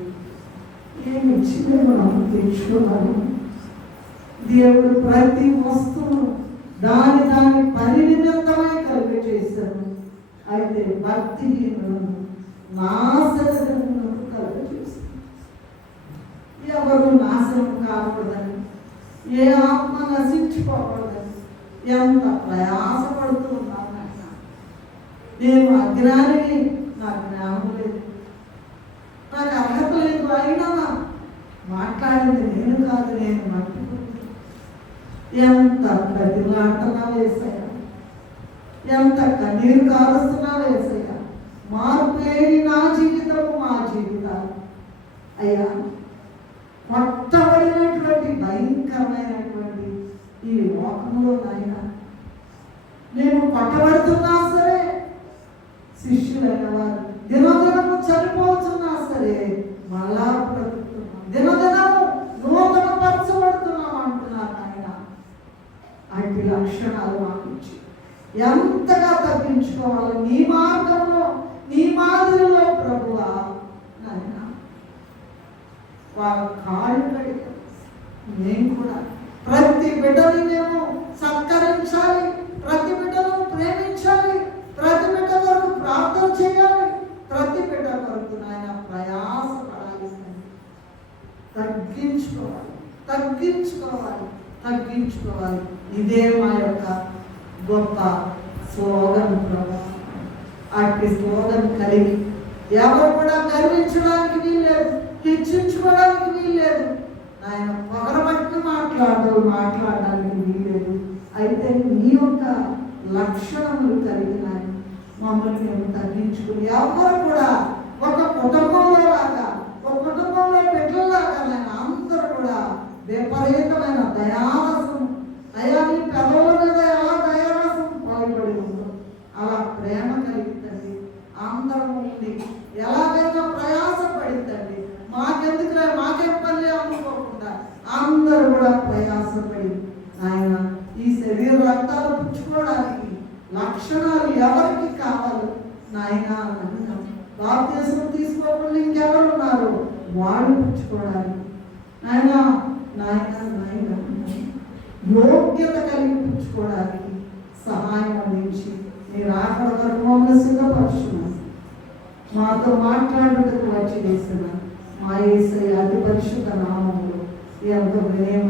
ఏమి ఇచ్చిందో మనం తెచ్చుకున్నాను. దేవుడు ప్రతి వస్తువును దాని పని నిమిత్తమై కలిపి చేశాను. అయితే భక్తిహీనులను నాశనములను కలిపి చేశాను. ఎవరు నాశనం కాకూడదని, ఏ ఆత్మ నశించుకోకూడదని ఎంత ప్రయాసపడుతూ ఉన్నాను. నేను అజ్ఞానిని, నాకు జ్ఞానం లేదు, నాకు అర్హత లేదు, అయినా మాట్లాడింది నేను కాదు, నేను మట్టుకుంది. ఎంత ప్రతిలాంటనా వేసయ్యా, ఎంత కన్నీరు కారుస్తున్నా వేసయ్యా. మార్పు లేని నా జీవితము మా జీవితాలు అయ్యా కొట్టబడినటువంటి భయంకరమైనటువంటి ఈ లోకంలో నాయన నేను కొట్టబడుతున్నా సరే, శిష్యులైన వారు దినదినము చనిపోతున్నా సరే మళ్ళా బ్రతుకుతున్నాం, దినదినము నూతన పరచబడుతున్నాం అంటున్నారు ఆయన. అట్టి లక్షణాలు మాకు ఇచ్చి ఎంతగా తగ్గించుకోవాలి నీ మార్గంలో, నీ మాదిరిలో ప్రభువా నాయన. వాళ్ళ కాళ్ళు కడిగి మేము కూడా ప్రతి బిడ్డని మేము సత్కరించాలి, ప్రతి బిడ్డను ప్రేమించాలి, ప్రతి బిడ్డ వరకు ప్రార్థన చేయాలి, ప్రతి బిడ్డ వరకు నాయన ప్రయాసపడాలి. తగ్గించుకోవాలి. ఇదే మా యొక్క గొప్ప స్లోగన్ ప్రభు. అట్టి స్లోగన్ కలిగి ఎవరు కూడా గర్వించడానికి వీల్లేదు, హెచ్చించుకోవడానికి వీల్లేదు, ఆయన పొగరబట్టి మాట్లాడడానికి వీల్లేదు. అయితే నీ యొక్క లక్షణములు కలిగిన మమ్మల్ని మేము తగ్గించుకుని ఎవరు కూడా ఒక కుటుంబంలో లాగా, ఒక కుటుంబంలో బిడ్డలాగా ఆయన అందరూ కూడా విపరీతమైన దయారసం, అయ్యా నీ పెదవుల మీద ఎలా దయారసం పాల్పడి ఉందో అలా ప్రేమ కలిగిందండి. అందరూ ఉండి ఎలాగైనా ప్రయాసపడిందండి. మాకెందుకులే, మాకేం పని అనుకోకుండా అందరూ కూడా ప్రయాసపడి ఆయన ఈ శరీర రక్తాలు పుచ్చుకోవడానికి లక్షణాలు ఎవరికి కావాలి నాయన అన్నాం. బాప్తిస్మం తీసుకోకుండా ఇంకెవరు ఉన్నారు వాళ్ళు పుచ్చుకోవడానికి నాయన యోగ్యత కలిగి పుచ్చుకోవడానికి సహాయం అందించి మీరు ఆకడ వరకు మమ్మల్ని సిద్ధపరుచున్నాను. మాతో మాట్లాడేందుకు వచ్చి చేసిన మా యేసయ్య అతి పరిశుద్ధ నామములో ఎంతో వినయం